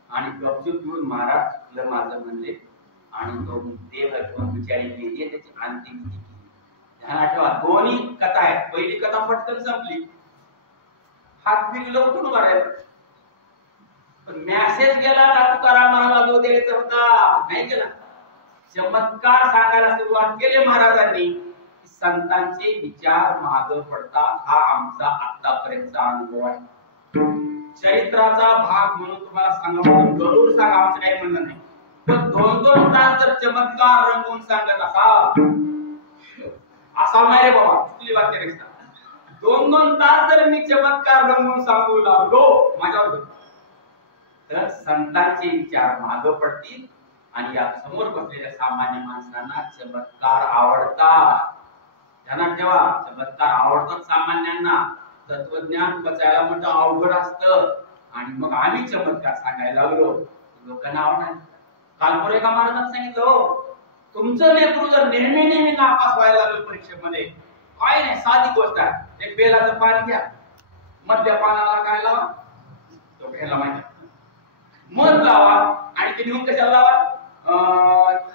आणि गपचूप घेऊन महाराज चुकलं माझं म्हणले आणि तो देह घेऊन बिचारी गेली. त्याची अंतिम केली. ध्यानात ठेवा, दोन्ही कथा आहेत. पहिली कथा पटकन संपली, हात फिरलं उठून उभा राहिला. पण मॅसेज गेला का तुकाराम महाराज जो द्यायचा होता नाही गेला. चमत्कार सांगायला सुरुवात केली महाराजांनी. संतांचे विचार मागे पडतात. हा आमचा आतापर्यंतचा अनुभव आहे. चरित्राचा भाग म्हणून तुम्हाला सांगा, जरूर सांगा, आमचं काही म्हणणं नाही. पण 2-2 तास जर चमत्कार रंगवून सांगत असा नाही रे बाबा, कुठली वाक्य रचना. 2-2 तास जर मी चमत्कार रंगवून सांगू लागलो माझ्यावर, तर संतांचे विचार मागे पडतील आणि या समोर बसलेल्या सामान्य माणसांना चमत्कार आवडतात. ध्यानात ठेवा, चमत्कार आवडतात सामान्यांना. तत्वज्ञान पचायला म्हटलं अवघड असतं आणि मग आम्ही चमत्कार सांगायला लागलो, लोकांना आवडणार. काल एका महाराजांनी सांगितलं, हो तुमचं लेकरू जर नेहमी नेहमी नापास व्हायला लागलं परीक्षेमध्ये, काय नाही, साधी गोष्ट आहे, एक बेलाचं पाणी घ्या, मधल्या पानाला काय लावा, तो घ्यायला माहिती, मध लावा आणि ते नेऊन कशाला लावा,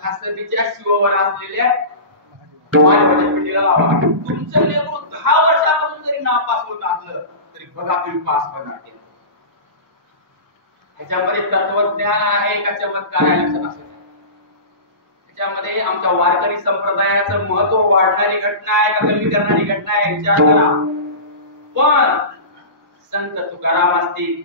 हसतीच्या शिवावर असलेल्या मालवाच्या पिंडीला लावा. तुमचं लेकरू 10 वर्षापासून जरी नापास होत असलं तरी बघा तुम्ही पास होणार. ह्याच्यामध्ये तत्वज्ञान आहे का चमत्कार आहे लक्षात असं. त्याच्यामध्ये आमच्या वारकरी संप्रदायाचं महत्व वाढणारी घटना आहे का कमी करणारी घटना आहे विचार करा. पण संत तुकाराम असतील,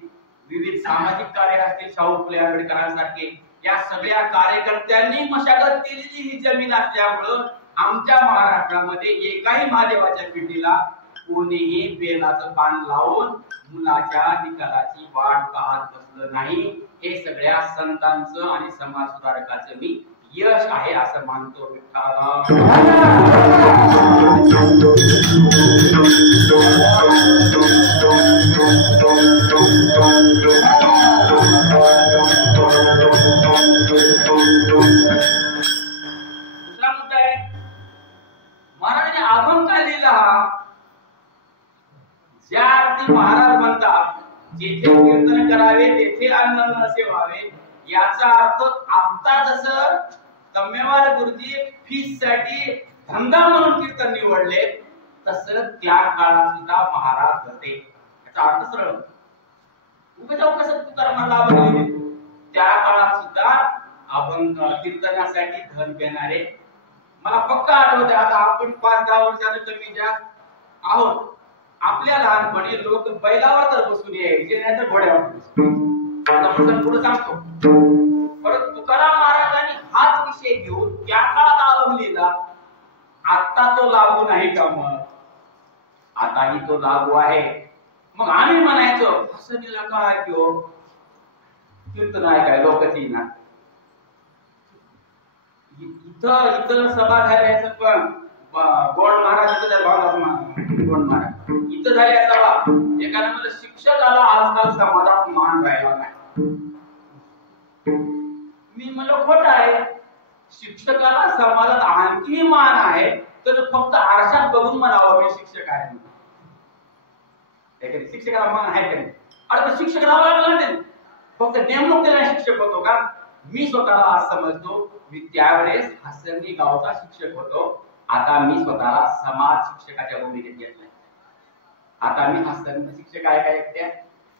विविध सामाजिक कार्य असतील, शाहू फुले आंबेडकरांसारखे या सगळ्या कार्यकर्त्यांनी मशागत केलेली ही जमीन असल्यामुळं आमच्या महाराष्ट्रामध्ये एकाही महादेवाच्या पिंडीला कोणीही बेलाचं पान लावून मुलाच्या निकालाची वाट पाहत बसलं नाही. हे सगळ्या संतांचं आणि समाज सुधारकाचं मी यश आहे असं मानतो. दुसरा मुद्दा आहे, महाराजांनी अभंग काय लिहिला, ज्या अर्थी महाराज म्हणतात जेथे कीर्तन करावे तेथे अन्न नसे व्हावे, याचा अर्थ आता जसं तम्मेवार गुरुजी फीस साठी धंदा म्हणून कीर्तन निवडले तसं त्या काळात सुद्धा महाराज होते. याचा अर्थ सरळ कसं तुकारामाला अभंग लिहिले, त्या काळात सुद्धा अभंग कीर्तनासाठी धन घेणारे मला पक्का आठवते. आता आपण 5-10 वर्षाने कमी जास्त आहोत. आपल्या लहानपणी लोक बैलावर तर बसून यायचे, नाही तर घोड्यावर. पुढे सांगतो, परंतु तुकाराम महाराजांनी हाच विषय घेऊन त्या काळात अभंग लिहिला. आता तो लागू नाही का? मग आताही तो लागू आहे. मग आम्ही म्हणायचो असं दिला काय किंवा कीर्तन आहे काय लोकांची ना, इथं सभा झाल्या पण गोड महाराज गोड महाराज इथं झाल्या सभा. एखाद्या मला शिक्षकाला आजकाल समाजात मान राहिला नाही. मी म्हणलं खोट आहे. शिक्षकाला समाजात आणखी मान आहे तर फक्त आरशात बघून म्हणावं मी शिक्षक आहे. शिक्षकाला मान आहे का? अरे शिक्षक राहावं फक्त नेमणूक केला शिक्षक होतो का? मी स्वतःला आज समजतो, मी त्यावेळेस हसरंगी गावचा शिक्षक होतो. आता मी स्वतःला समाज शिक्षकाच्या भूमिकेत घेतलाय. आता मी हसरंगी शिक्षक आहे काय? एकट्या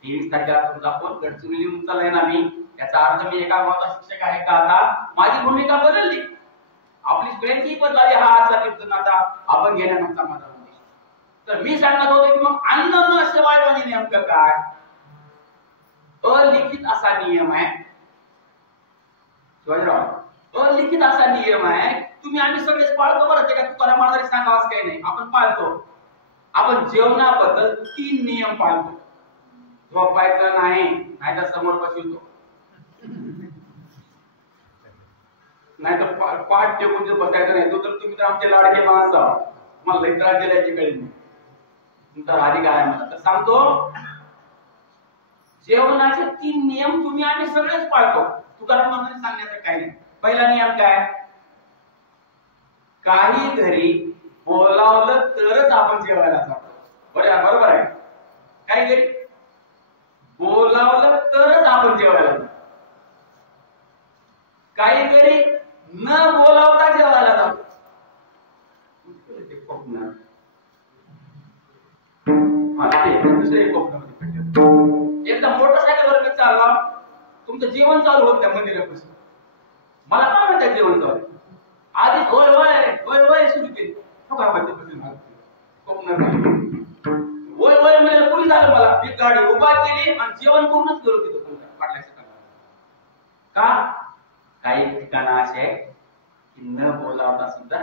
23 तारखेला तुमचा फोन गडचिरोली उचललाय ना मी, याचा अर्थ मी एका गावचा शिक्षक आहे का? आता माझी भूमिका बदलली. आपली सगळ्यांची बदलली. हा आजचा कीर्तनाचा आपण घेण्यामागचा माझा उद्देश. तर मी सांगत होतो की मग अन्न न सेवाळवाणी नेमकं काय? अलिखित असा नियम आहे शिवाजीराव, अलिखित असा नियम आहे. तुम्ही आम्ही सगळेच पाळतो बरं. ते का तुकाराम महाराजांनी सांगावंच काही नाही, आपण पाळतो. आपण जेवणाबद्दल 3 नियम पाळतो. झोपायचं नाही, नाहीतर समोर बसवतो, नाहीतर पाठ टेकून बसायचं नाही. तो तर तुम्ही तर आमचे लाडके माणसं, मला लई त्रास दिल्याची कळली नाही. तुमचा अधिकार आहे मला तर सांगतो. जेवणाचे 3 नियम तुम्ही आम्ही सगळेच पाळतो. तुकाराम महाराजांनी सांगण्याचं काही नाही. पहिला नियम काय? काही घरी बोलावलं तरच आपण जेवायला जातो. बरोबर आहे? काही घरी बोलावलं तरच आपण जेवायला जातो. काही घरी न बोलावता जेवायला जातो. एकदा मोटरसायकलवर मी चालला, तुमचं जेवण चालू होत त्या मंदिरापासून. मला काय म्हणतात जेवण चालू? आधीच होय होय होय होय सुरू केली. होय होय म्हणजे कोणी झालं मला. मी गाडी उभा केली आणि जेवण पूर्णच करू तिथं पाटलाच्या का? काही ठिकाणं असे आहे की न बोलावता सुद्धा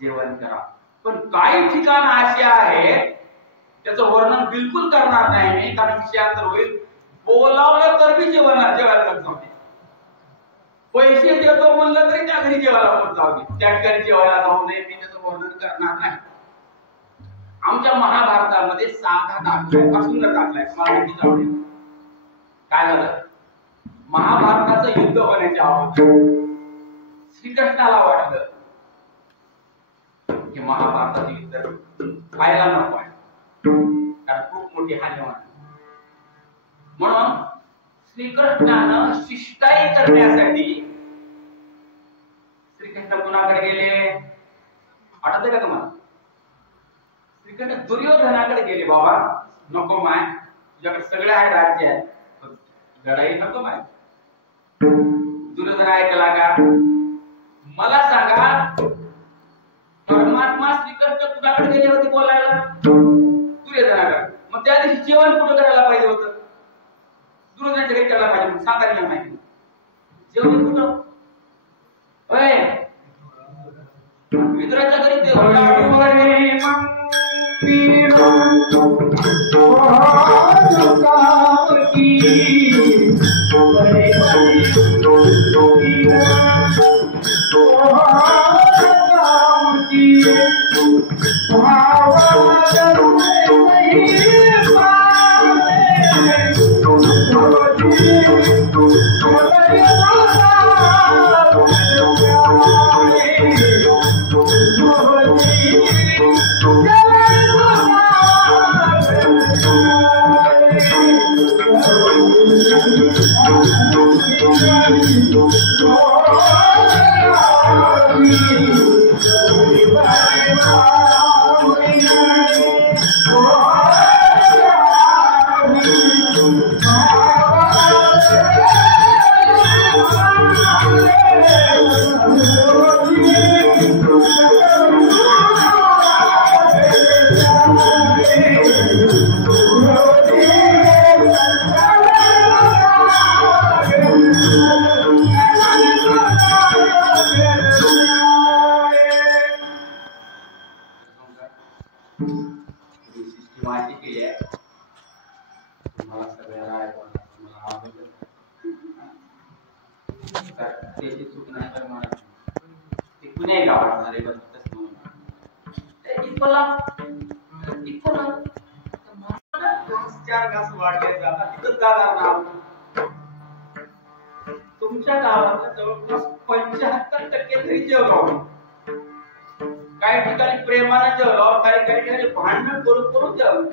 जेवण करा. पण काही ठिकाणं असे आहेत त्याचं वर्णन बिलकुल करणार नाही मी, कारण विषयांतर होईल. बोलावलं तर मी जेवायला करतो. पैसे देतो म्हणलं तरी त्या घरी जेवायला पण जाऊ दे, त्या ठिकाणी जेवायला जाऊ नये, मी त्याचं वर्णन करणार नाही. आमच्या महाभारतामध्ये साधा दाखलाय, पासून दाखलाय मराठी जाऊन काय झालं, महाभारताचं युद्ध होण्याच्या अगोदर श्रीकृष्णाला वाटलं की महाभारताचं युद्ध व्हायला नको आहे, कारण खूप मोठी हानी होणार. म्हणून श्रीकृष्णानं शिष्टाई करण्यासाठी श्रीकृष्ण कुणाकडे गेले आठवते का तुम्हाला? श्रीकृष्ण दुर्योधनाकडे गेले. बाबा नको माय, तुझ्याकडे सगळे आहे, राज्य आहे, लढाई नको माय. दुर्योधन ऐकला का? मला सांगा, परमात्मा श्रीकृष्ण कुणाकडे गेले होते बोलायला? दुर्योधनाकडे. मग त्या दिवशी जेवण कुठं करायला पाहिजे होतं? दुर्योधनाच्या घरी करायला पाहिजे म्हणून साधा नियम आहे. जेवण कुठं? विदुराच्या घरी तुमच्या गावात जवळपास 75% तरी जेवण, काही ठिकाणी प्रेमाने जेवण, काही ठिकाणी भांडण करून जेवण.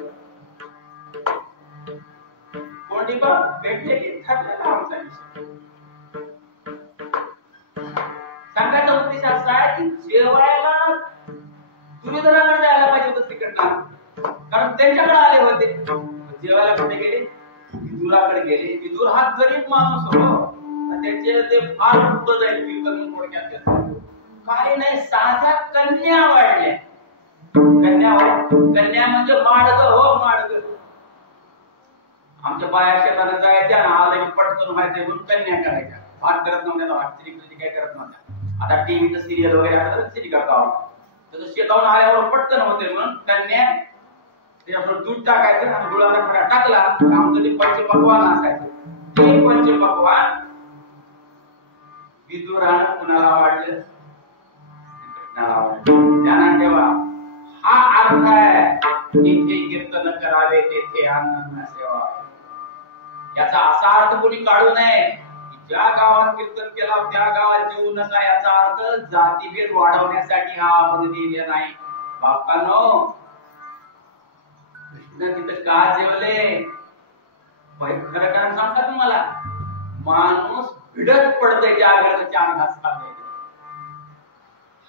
कोणी पण भेटले की ठरलेला आमचा विषय. सांगायचा उद्देश असा आहे की जेवायला दुर्योधनाकडे जायला पाहिजे होतं श्रीकृष्णाला, कारण त्यांच्याकडे आले होते. जेवायला कुठे गेले? विदुराकडे गेले. विदुर हा गरीब माणूस हो, त्याचे ते फार पुढे जाईल विकून थोडक्यात. काही नाही, साध्या कन्या वाढल्या. कन्या म्हणजे माडग हो, माडग. आमच्या बाया शेताला जायच्या ना, आलं की पटकन व्हायचं म्हणून कन्या करायच्या. भात करत नव्हत्या, भात काय करत नव्हत्या. आता टीव्हीचं सिरियल वगैरे आता सिरी करता तसं शेतावून आल्यावर पटकन होते म्हणून कन्या त्याच्यावर दूध टाकायचं आणि गुळाला खडा टाकला. आमचं ते पंचपक्वान असायचं. ते पंचपक्वान विदुरानं कुणाला वाढलं? श्रीकृष्णाला वाढलं. ध्यानात ठेवा, हा अर्थ आहे जिथे कीर्तन करावे तेथे अन्न सेवावे. याचा असा अर्थ कोणी काढू नये की ज्या गावात कीर्तन केला त्या गावात जीव नका. याचा अर्थ जातीभेद वाढवण्यासाठी हा आपण दिले नाही. बाप्पांनो, कृष्ण तिथं का जेवले? खरं कारण सांगता तुम्हाला, माणूस भिडत पडतंय ज्या घरात चार घास खाते.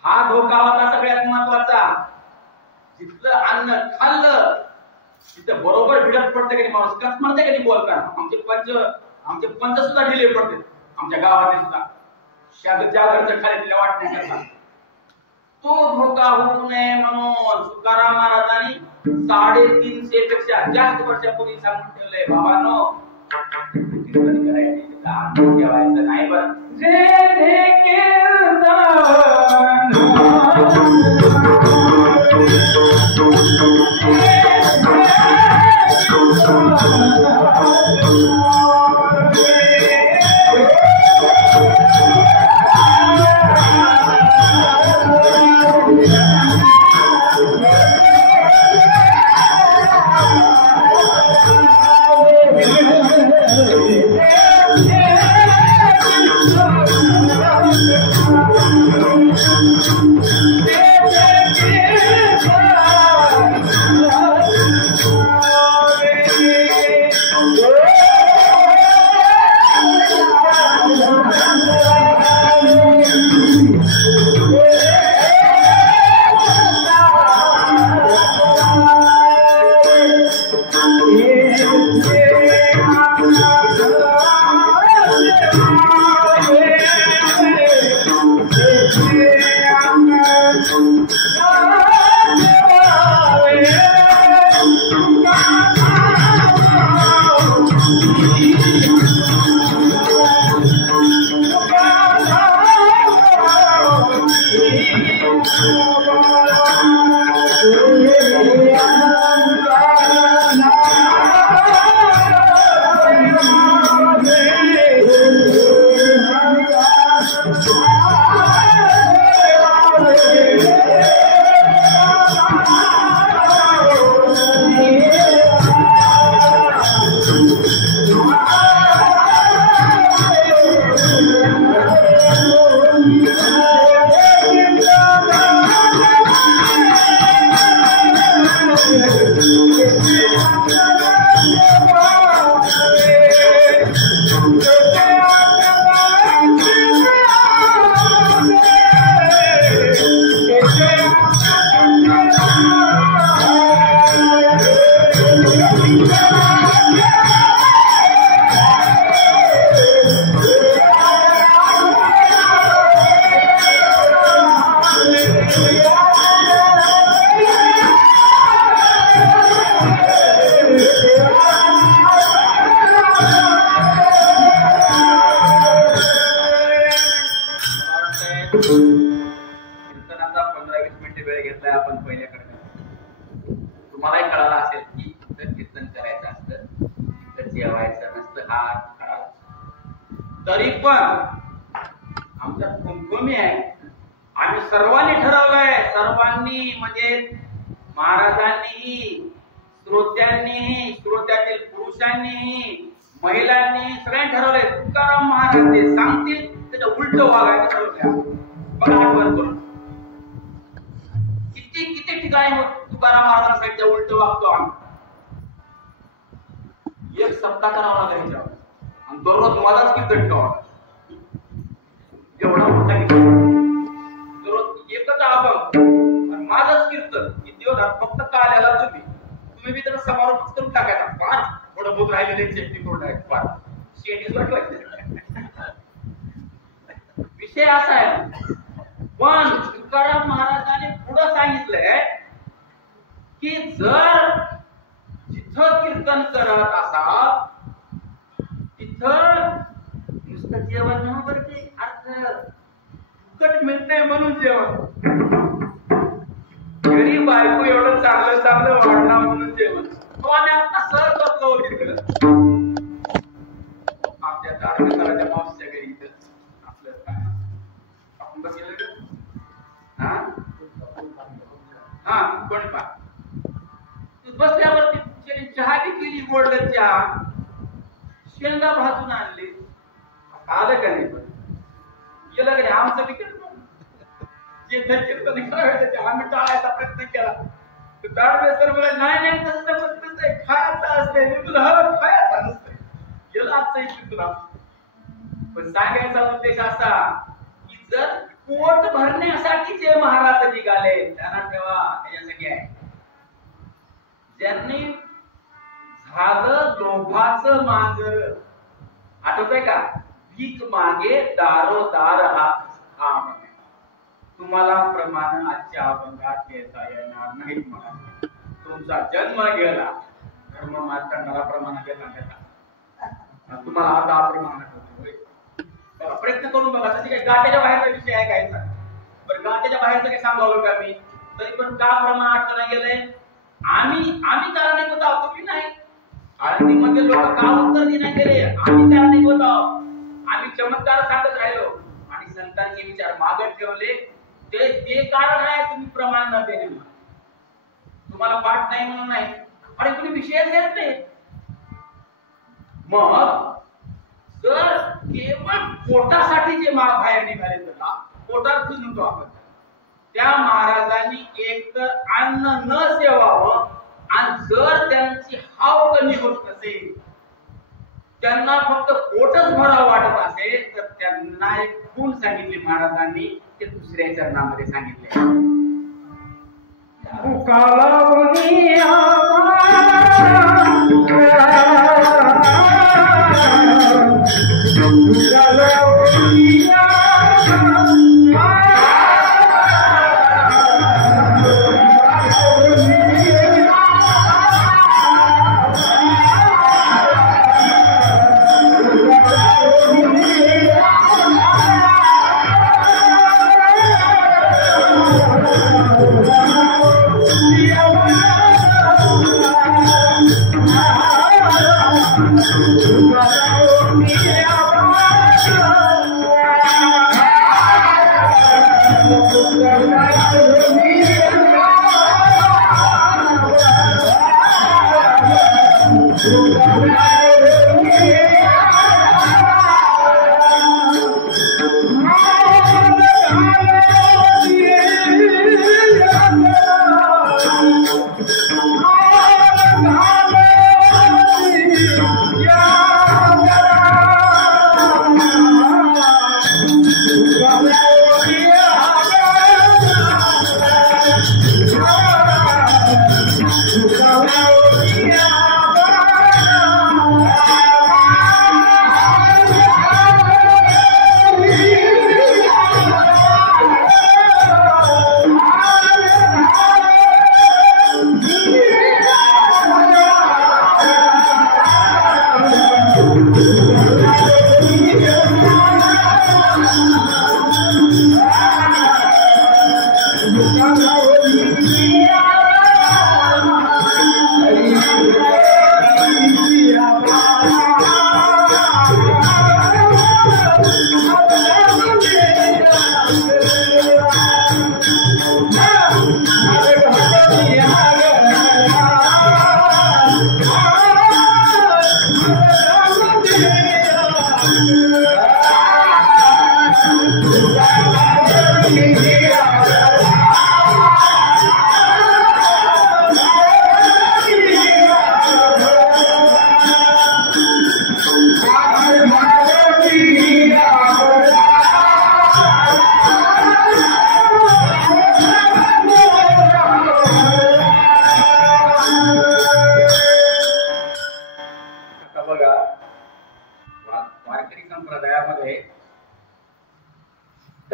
हा धोका होता सगळ्यात महत्वाचा. जिथलं अन्न खाल्लं तिथं बरोबर भिडत पडतं की माणूस. कस म्हणते की बोलताना आमचे पंच सुद्धा ढिले पडते आमच्या गावात सुद्धा. ज्या घरचं खाली तिला वाटण्याकरता तो धोका होऊ नये म्हणून तुकाराम महाराजांनी 350 पेक्षा जास्त वर्षापूर्वी सांगून ठेवलंय, बाबांनो कीर्तन करायचं काम ठेवायचं नाही. बरं जे कीर्तन कीर्तनाचा 15-20 मिनिटे वेळ घेतलाय आपण पहिल्याकडे. तुम्हालाही कळालं असेल की इथं कीर्तन करायचं असतं, इथं जेवायचं नसतं, हात कळाला. तरी पण आमचा कुमकुमी आहे. आम्ही सर्वांनी ठरवलंय, सर्वांनी म्हणजे महाराजांनीही, श्रोत्यांनीही, श्रोत्यातील पुरुषांनीही, महिलांनी सगळ्यांनी ठरवलंय तुकाराम महाराज ते सांगतील त्याच्या उलट वागायचं ठरवलंय. बघा आठवण करून किती किती ठिकाणी तुकाराम महाराजांसाठी उलट वागतो आम्ही. एक सप्ताह करावा लागेल ह्याच्यावर आणि दररोज मलाच कीर्तन ठेवा. एवढा मोठा कीर्तन दररोज एकच अभंग माझंच कीर्तन किती दिवसात फक्त काल्याला तुम्ही बी त्याचा समारोपच करून टाकायचा. फार थोडं बहुत राहिलेले शेती करून टाकायचं. फार शेतीच वाटवायचं. विषय असा आहे. पण तुकाराम महाराजांनी पुढं सांगितलंय की जर जिथं कीर्तन करत असाल तिथं नुसतं जेवण न करते अर्थ फुकट मिळतंय म्हणून जेवण. घरी बायको एवढं चांगलं चांगलं वाढणार म्हणून जेवण. तो आम्ही आता सहज बसलो तिकडं आमच्या दारकराच्या मावशीच्या घरी. इथं आपलं काय आपण बसलेलं हा कोण पा बसल्यावरती चहा बी केली, गोड चहा, शेंगा भाजून आणले. आलं का नाही पण गेलं का नाही आमचं विकेट जे आम्ही टाळायचा प्रयत्न केला. दाडवेसर बोला नाही नाही तसं खायचं असते. खायचं नसतंय. गेलं आजचं तुला. पण सांगायचा उद्देश असा की जर पोट भरण्यासाठी जे महाराज निघाले त्यांना ठेवा त्याच्यासाठी आहे. ज्यांनी झालं लोभाचं मांजर, आठवतंय का? भीक मागे दारोदार हात थांब. तुम्हाला प्रमाण आजच्या अभंगात घेता येणार नाही. तुमचा जन्म गेला धर्म मार्तंडाला प्रमाण घेता तुम्हाला आता अप्रमाण प्रयत्न करून बघा. तशी काही गाठ्याच्या बाहेरचा विषय आहे काय? पण गाठ्याच्या बाहेरचं काही सांगावं का मी? तरी पण का प्रमाण आठवणा गेलंय? आम्ही कारणीभूत होत आहोत, तुम्ही नाही. आळंदीमध्ये लोक का उत्तर देण्यात गेले? आम्ही कारणीभूत होत आहोत. आम्ही चमत्कार सांगत राहिलो आणि संतांचे विचार मागत ठेवले. ते कारण आहे तुम्ही प्रमाण न देणे. तुम्हाला पाठ नाही म्हणून नाही, आणि तुम्ही विषय देत नाही. मग जर केवळ पोटासाठी जे बाहेर निघाले तर पोटात नव्हतो आपण, त्या महाराजांनी एक तर अन्न न सेवावं, आणि जर त्यांची हाव कमी होत नसेल, त्यांना फक्त पोटच भरावं वाटत असेल, तर त्यांना एक गुण सांगितले महाराजांनी, ते दुसऱ्या चरणामध्ये सांगितले.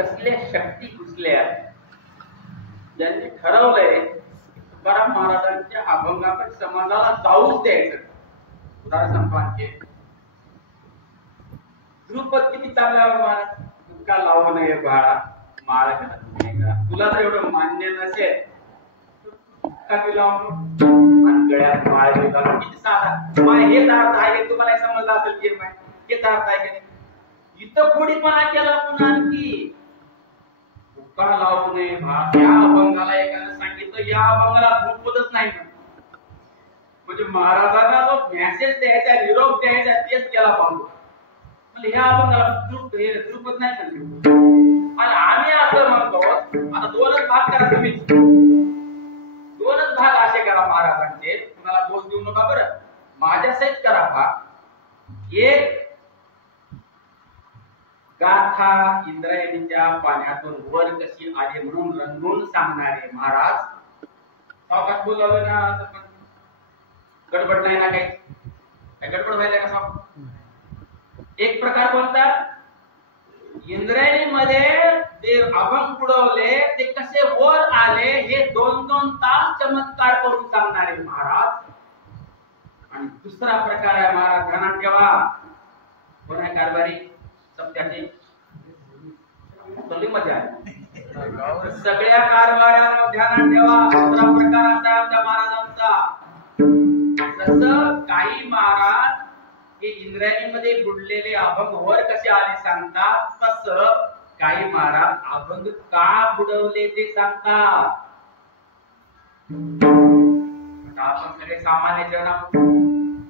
कसल्या शक्ती घुसल्या ज्यांनी ठरवलंय तुकाराम महाराजांच्या अभंगाकडे समाजाला जाऊच द्यायचं. उदाहरण सांगतो आणखी. ध्रुपद किती चांगला महाराज, तुका लावू नये बाळा माळ घालू नये गळा. तुला जर एवढं मान्य नसेल तुका लावून आणि गळ्यात माळ घालून किती साधा माय हेच अर्थ आहे. तुम्हाला समजलं असेल की हेच अर्थ आहे की इथं खोडीपणा केला पुन्हा आणखी तुका लावू नये या अभंगाला एकानं सांगितलं या अभंगाला ध्रुपदच नाही म्हणजे महाराजांना जो मेसेज द्यायचा निरोप द्यायचा तेच केला पाहतो म्हणजे ह्या अभंगाला ध्रुपद नाही सांगितलं. आणि आम्ही असं म्हणतो आता दोनच भाग करा तुम्ही, दोनच भाग असे करा महाराजांचे, तुम्हाला दोष देऊ नका बरं, माझ्या सहित करा भाग. एक गाथा इंद्रायणीच्या पाण्यातून वर कशी आली म्हणून रंगून सांगणारे महाराज. सावकाश बोलावं ना असं पण गडबड नाही ना काही गडबड व्हायला का साव. एक प्रकार बोलतात इंद्रायणी मध्ये ते अभंग बुडवले ते कसे वर आले हे 2-2 तास चमत्कार करून सांगणारे महाराज. आणि दुसरा प्रकार आहे महाराज ध्यानात ठेवा कोण आहे कारभारी सत्याची मजा आहे. सगळ्या कारभाऱ्यांना ध्यानात ठेवा. दुसरा प्रकार असा आमच्या महाराजांचा जसं काही महाराज हे इंद्रायणीमध्ये बुडलेले अभंग वर कसे आले सांगतात तसं काही महाराज अभंग का बुडवले ते सांगतात. आपण सगळे सामान्य जन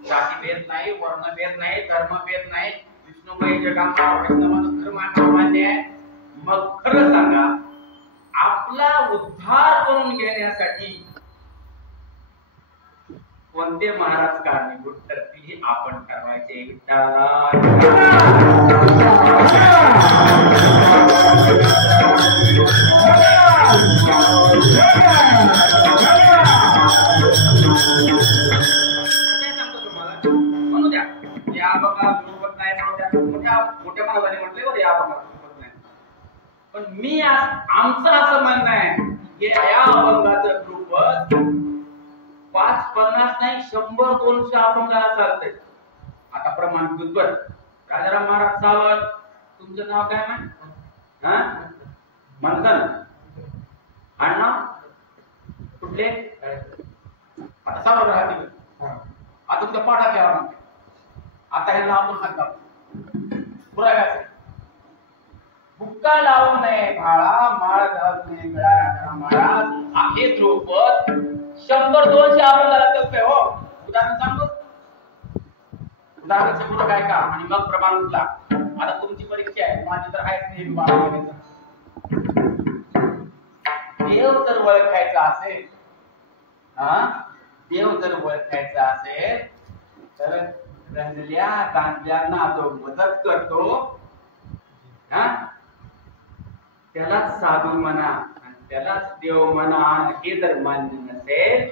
जाती भेद नाही वर्ण भेद नाही धर्म भेद नाही विष्णुमय जगाचा धर्म सामान्य आहे. मग खरं सांगा आपला उद्धार करून घेण्यासाठी कोणते महाराज कारणीभूत ठरतील हे आपण ठरवायचे. विठ्ठला म्हणू द्या या बघा बरोबर नाही मोठ्या महाराजांनी म्हटले बरं या बघा नाही. पण मी आमचं असं म्हणणं आहे की या अभंगाचं रूप 5-50 नाही 100-200 अभंगाला चालतंय. आता प्रमाणभूत बर राजाराम महाराज सावंत तुमचं नाव काय म्हणतात अण्णा कुठले आता सावंत राहतील आता तुमच्या पाठात यावं म्हणते. आता ह्यांना आपण सांगतो पुरा काय बुक्का लावू नये भाळा माळ घालू नये गळा. राजाराम महाराज आहे ध्रुपद 100-200 अभंगाला चालतंय हो. उदाहरण सांगतो उदाहरण सांगतो काय का आणि मग प्रमाणला. आता तुमची परीक्षा आहे माझी तर आहेच नाही बाळा. देव जर ओळखायचा असेल देव जर ओळखायचा असेल तर रंगल्या गांधल्यांना जो मदत करतो त्यालाच साधू म्हणा आणि त्यालाच देव म्हणा. हे जर मान्य नसेल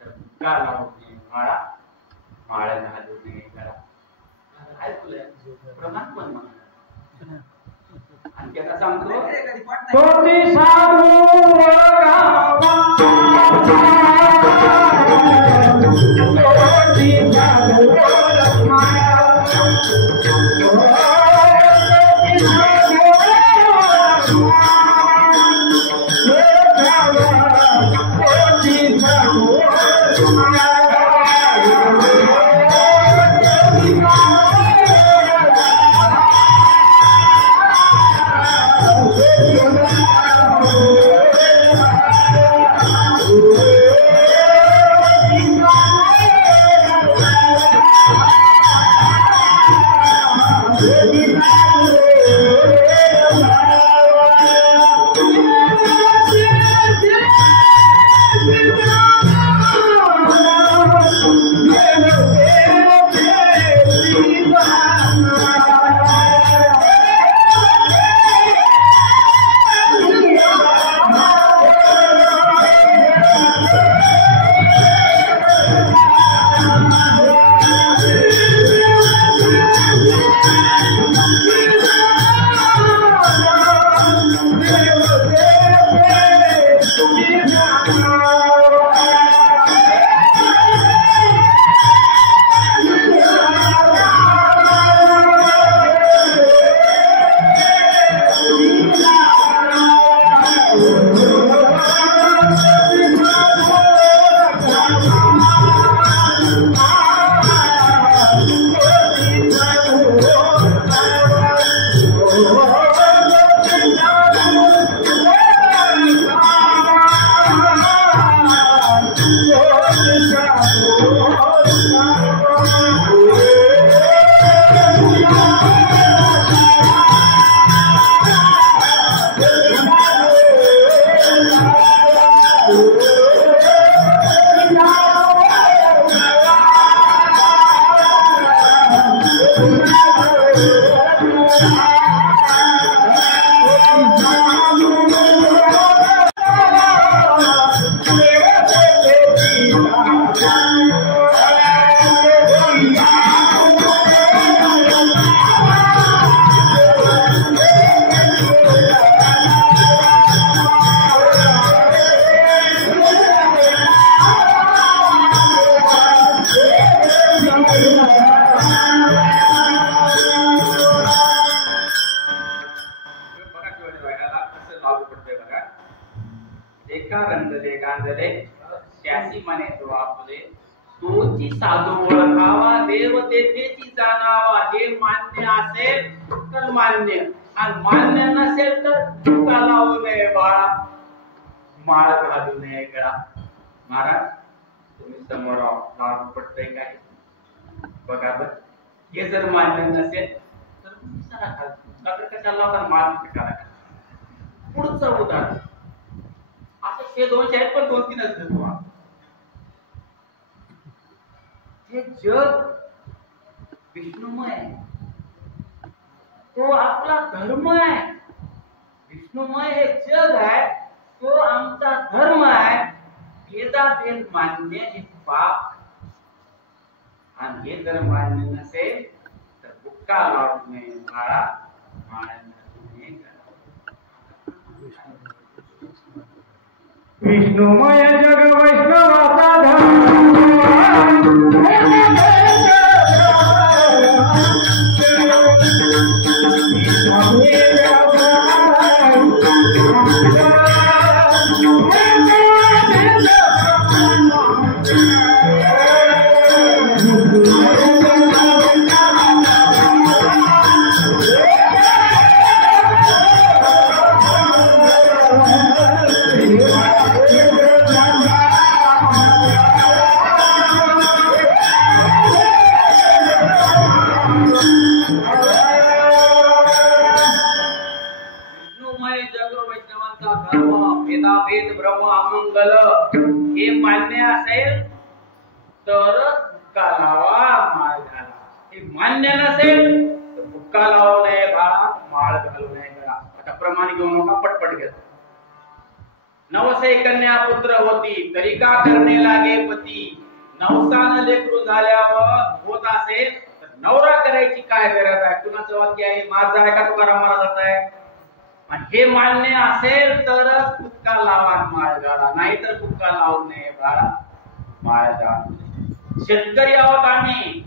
तर बुक्का लावू नये माळा माळ घालू नये गळा. प्रमाण पण म्हणा. आणि त्याला सांगतो लागू पडतोय बघा. एका रंगले गांधले त्याची म्हणे तो आपले तोची साधू ओळखावा देव तेथेची जाणावा. हे मान्य असेल तर मान्य आणि मान्य नसेल तर तुका लावू नये बाळा, माळ घालू नये गळा. महाराज तुम्ही समोर लागू पडतोय काय बघा बर. हे जर मान्य नसेल तर कशाला माळ करा. पुढचं उदाहरण असं हे दोनशे आहेत पण 2-3च देतो. हे जग विष्णुमय आहे, तो आपला धर्म आहे. विष्णुमय हे जग आहे, तो आमचा धर्म आहे. भेदाभेद मान्य हे पाप. आणि हे जर मान्य नसेल तर बुक्का लावू नये बाळा, माळ घालू नये गळा. विष्णुमय जग वैष्णवाचा धर्म. भेदाभेद ब्रह्म अमंगल हे मान्य असेल तरच बुक्का लावा, माळ घाला. हे मान्य नसेल तर बुक्का लावू नये बाळा, माळ घालू नये गळा. आता प्रमाण घेऊ नका, पटपट घ्या. नवसे कन्या पुत्र होती तरी का करणे लागे पती. नवसान लेकरू झाल्यावर होत असेल तर नवरा करायची काय गरज आहे. कुणाचं वाक्य आहे? माझं आहे का तुकाराम महाराजाचं आहे? आणि हे मान्य असेल तरच बुक्का लावा, माळ घाला, नाहीतर बुक्का लावू नये बाळा, माळ घाला. शेतकरी आहोत आम्ही,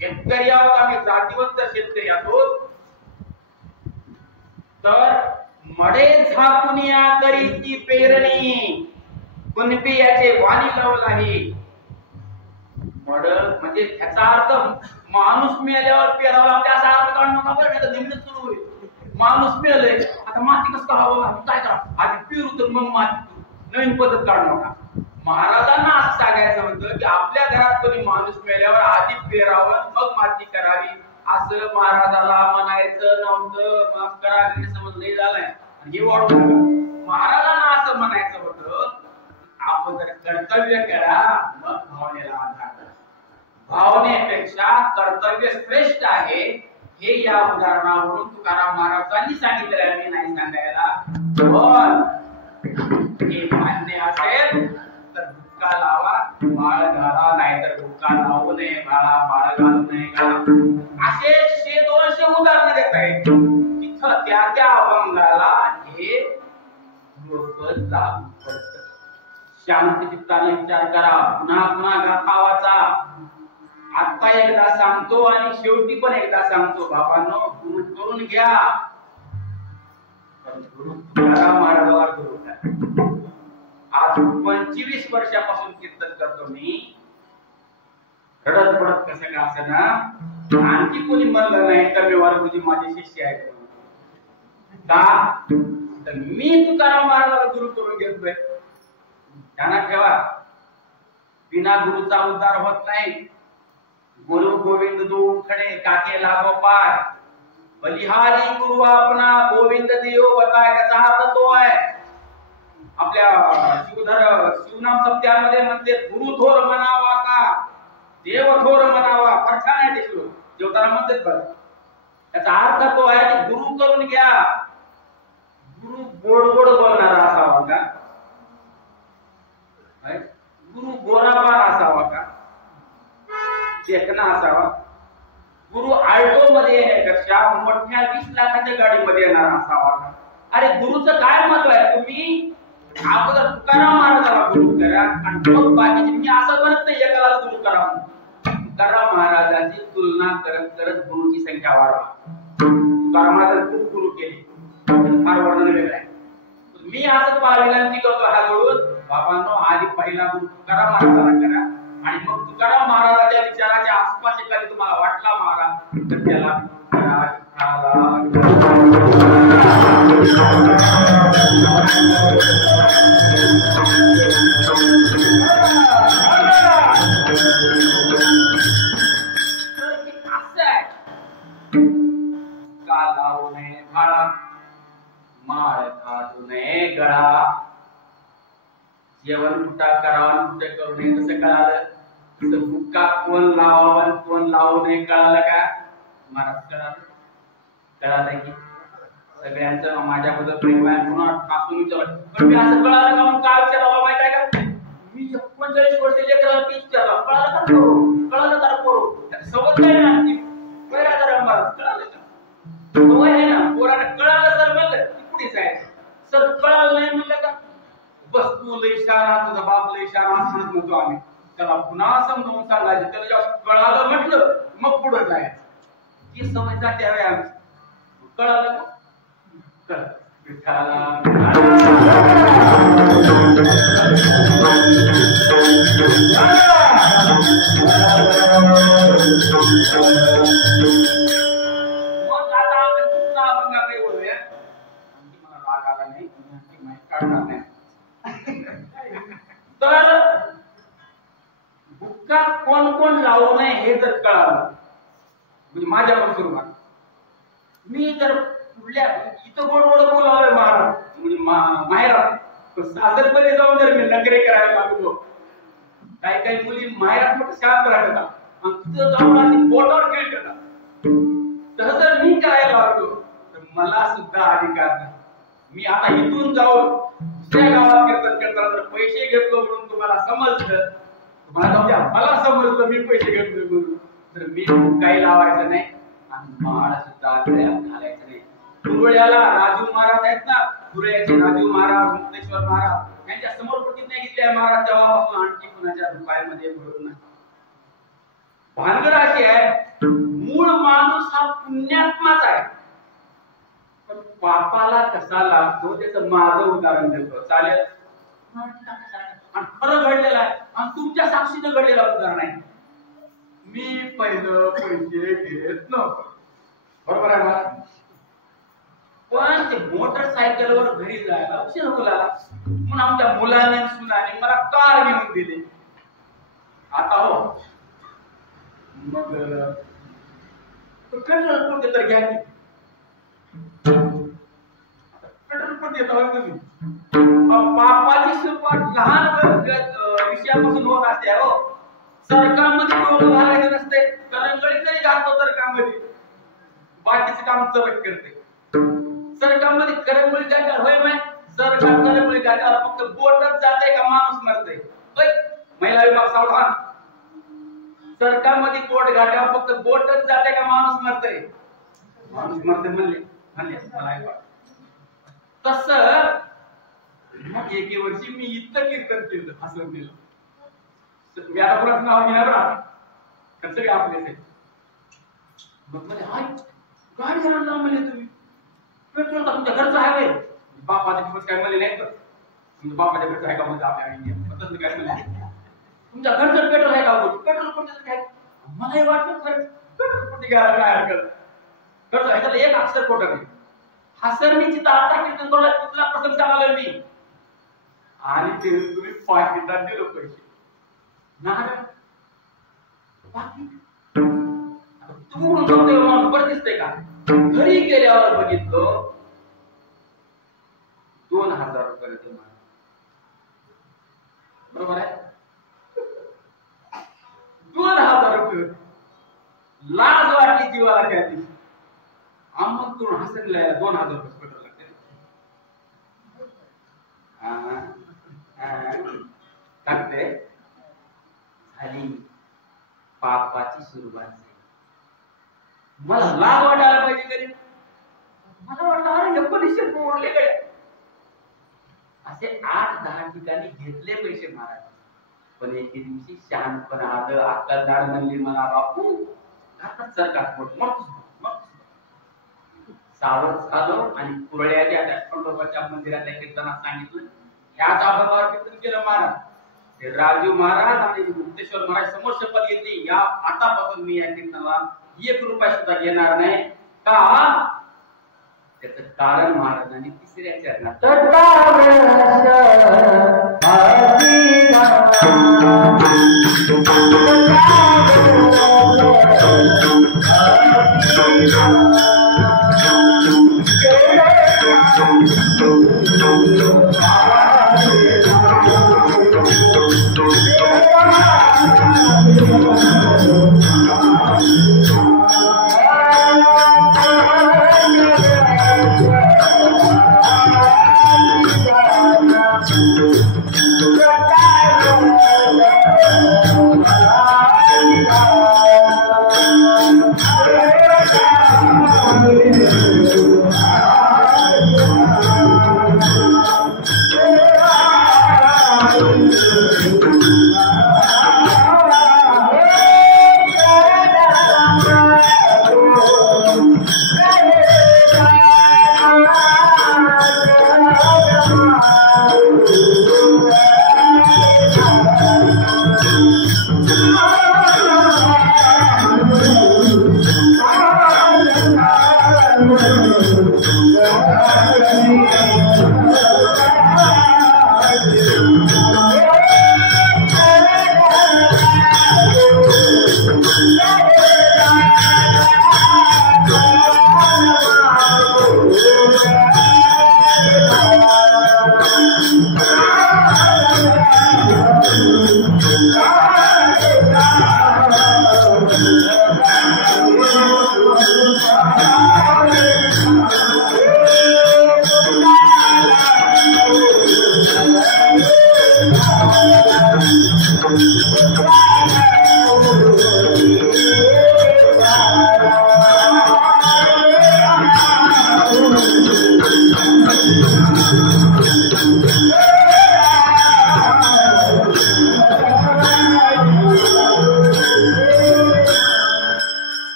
शेतकरी आहोत आम्ही, जातीवंत शेतकरी आहोत. तर मडे झाकुनिया करीची पेरणी कुणबी याचे वाणी लावलाही. मड म्हणजे याचा अर्थ माणूस मेल्यावर पेरावा, त्याचा अर्थ काढू नका बरं, नाही तर जमीनच सुरू होईल. माणूस मेलय, आता माती कसं काढावं, काय करा, आधी पेरू तर मग माती, नवीन पद्धत काढू नका. महाराजांना असं सांगायचं होतं की आपल्या घरात कोणी माणूस मेल्यावर आधी पेरावं मग माती करावी, असं महाराजाला म्हणायचं नव्हतं. माफ करा, समजले झालंय. हे वाढवून महाराजांना असं म्हणायचं होतं, आपण जर कर्तव्य करा मग भावनेला आधार करा. भावनेपेक्षा कर्तव्य श्रेष्ठ आहे हे या उदाहरणावरून तुकाराम महाराजांनी सांगितलेलं आहे, मी नाही सांगायला. पण हे मान्य असेल तर बुक्का लावा, माळ घाला, नाहीतर बुक्का लावू नये बाळा, माळ घालू नये गळा. असे 100-200 उदाहरणं देत आहेत. तिथं त्या त्या अभंगाला हे लोक लागू पडतं. शांत चित्ताने विचार करा, पुन्हा पुन्हा गाथा वाचा. आता एकदा सांगतो आणि शेवटी पण एकदा सांगतो, बाबांनो गुरु करून घ्या. गुरु तुकाराम महाराजांना गुरु करा. आज 25 वर्षापासून कीर्तन करतो मी, रडत पडत कसं का असं ना. आणखी कोणी म्हणलं नाही तर गुरुजी माझे शिष्य आहेत का, तर मी तुकाराम महाराजांना गुरु करून घेतोय. ध्यानात ठेवा, बिना गुरुचा उद्धार होत नाही. गुरु गोविंद दो खडे काके लागो पार, बलिहारी गुरु आपला गोविंद देव बताय. त्याचा अर्थ तो आहे, आपल्या शिवनाम सप्त्यामध्ये म्हणते, गुरु थोर म्हणावा का देव थोर म्हणावा. फरक नाही ते शिव देवताला म्हणतात बरं. त्याचा अर्थ तो आहे की गुरु करून घ्या. गुरु गोड गोड बोलणारा असावा का, गुरु गोराबार असावा का, चेतना असावा. गुरु आल्टो मध्ये येण्यापेक्षा मोठ्या 20 लाखाच्या गाडीमध्ये येणारा असावा का. अरे गुरुचं काय महत्व आहे. तुम्ही अगोदर तुकाराम महाराजाला गुरु करा आणि मग बाकीचे. मी असं म्हणत नाही एकाला गुरु करा. तुकाराम महाराजांची तुलना करत करत गुरुची संख्या वाढवा. तुकाराम महाराजांनी खूप गुरु केले, फार वर्णन वेगळं आहे. मी असं तुम्हाला विनंती करतो हात जोडून, बाबांनो आधी पहिला गुरु तुकाराम महाराजांना करा आणि मग तुकाराम महाराजांच्या विचाराच्या आसपास एखादी तुम्हाला वाटला महाराज तर त्याला का लावू नये भाळा, माळ घालू नये गळा, जेवण कुठा करावं कुठे करू नये कसं कळालं? तसं बुक्का कोण लावावं कोण लावू नये कळालं का? महाराज कळालं? कळालं की सगळ्यांचं माझ्याबद्दल प्रेम आहे म्हणून टाकून विचारलं, पण मी असं कळालं का म्हणून काय विचारावं माहिती आहे का? मी 39 वर्ष लेकराला तीच विचारला, कळालं का करू? कळालं का करू? सोबत काय ना ती पैरादार महाराज कळालं का? सवय आहे ना पोराला कळालं सर म्हणलं की पुढे जायचं, सर कळालं नाही म्हणलं का बस तू लय शहाणा तुझा बाप लय शहाणा असं म्हणत नव्हतो आम्ही, त्याला पुन्हा समजावून सांगायचं, त्याला जेव्हा कळालं म्हटलं मग पुढे जायचं. ती सवय जाते हवे आमची. कळालं का? कळलं. मग आता आपण पुन्हा अभंगाकडे बोलूया. आणखी मला राग आला नाही, आणखी माहिती काढणार नाही. तर बुक्का कोण कोण लावू नये हे जर कळालं म्हणजे माझ्या पण सुरुवात मी जर कुठल्या इथं गोड गोड बोलावं महाराज म्हणजे माहेरात सासरपणे जाऊन जर मी नखरे करायला लागलो, काही काही मुली माहेरात मोठं शांत राहतात आणि तिथं जाऊन अशी बोटावर खेळ करतात, तसं जर मी करायला लागलो तर मला सुद्धा अधिकार नाही. मी आता इथून जाऊन दुसऱ्या गावात कीर्तन करताना जर पैसे घेतलो म्हणून तुम्हाला समजलं, मला समजलं मी पैसे घेतलो म्हणून, तर मी काही लावायचं नाही आणि माळा सुद्धा घालायचं नाही. कुरुळ्याला राजू महाराज आहेत ना, कुरुळ्याचे राजू महाराज, मुक्तेश्वर महाराज यांच्या समोर प्रतिज्ञा घेतली आहे महाराज तेव्हापासून आणखी कुणाच्या रुपयामध्ये मिळत नाही. भानगड अशी आहे, मूळ माणूस हा पुण्यात्माच आहे, पण पापाला कसा लागतो त्याचं माझं उदाहरण देतो. चालेल? आणि खरं घडलेलं आहे आणि तुमच्या साक्षीनं घडलेलं उदाहरण आहे. मी पहिलं पैसे घेत नव्हतो, बरोबर आहे मला, पण ते मोटरसायकलवर घरी जायला उशीर होऊ लागला म्हणून आमच्या मुलाने सुनाने मला कार घेऊन दिली. आता हो मग पेट्रोल कोणते तर घ्या की, पेट्रोल कोणते येतं तुम्ही, पापाची सुरुवात लहान विषयापासून होत असते. हो सरकारमध्ये डोकं घालायचं नसते, करंगळी तरी घालतो सरकारमध्ये, बाकीचं काम चरक करते. सरकारमध्ये करंगळी घालणार होय माय, सरकार करंगळी घालणार फक्त बोटच जाते का माणूस मरते. होय महिला विभाग सावधान, सरकारमध्ये बोट घाटावर फक्त बोटच जाते का माणूस मरते. माणूस मरते म्हणले मला तसं मग एके वर्षी मी इतकं कीर्तन केलं असं केलं. मी आता कोणाचं नाव घेणार कसं काय आपले मग म्हणे हाय गाडी आणला म्हणले तुम्ही, पेट्रोल का तुमच्या घरचं आहे काय? बापाच्या दिवस काय म्हणले नाही तर तुमच्या बापाच्या घरचं आहे का म्हणजे आपल्या तसं काय म्हणले तुमच्या घरचं पेट्रोल आहे का? पेट्रोल कोणत्याचं काय? मलाही वाटलं खरं पेट्रोल कोणती घ्यायला काय हरकत खरंच आहे, त्याला एक अक्षर खोटं नाही. हसरमीची आता कीर्तन करून तिथला प्रसंग सांगालो मी आणि ते तुम्ही पाकिटात दिलो पैसे नारळ बाकी तू बरं दिसतंय का? घरी गेल्यावर बघितलं 2000 रुपये बरोबर आहे. 2000 रुपये लाज वाटली जीवाला त्या दिवशी. आमंत्रण हसनला 2000 रुपये पेट्रोल लागते. टाकते झाली पापाची सुरुवात. मला लाज वाटायला पाहिजे तरी मला वाटलं अरे 1900 बोलले कडे असे 8-10 ठिकाणी घेतले पैसे महाराज. पण एके दिवशी शहाणपणा आलं, अक्कलदार म्हणली मला बापू घातात सरकार मग सावध झालो आणि कुरळ्याच्या त्या खंडोबाच्या मंदिरातल्या कीर्तनात सांगितलं. ह्याच अभंगावर कीर्तन केलं महाराज. ते राजू महाराज आणि मुक्तेश्वर महाराज समोर शपथ घेतली, या आतापासून मी या कीर्तनाला 1 रुपया सुद्धा घेणार नाही. का? त्याचं कारण महाराजांनी तिसऱ्या चरणात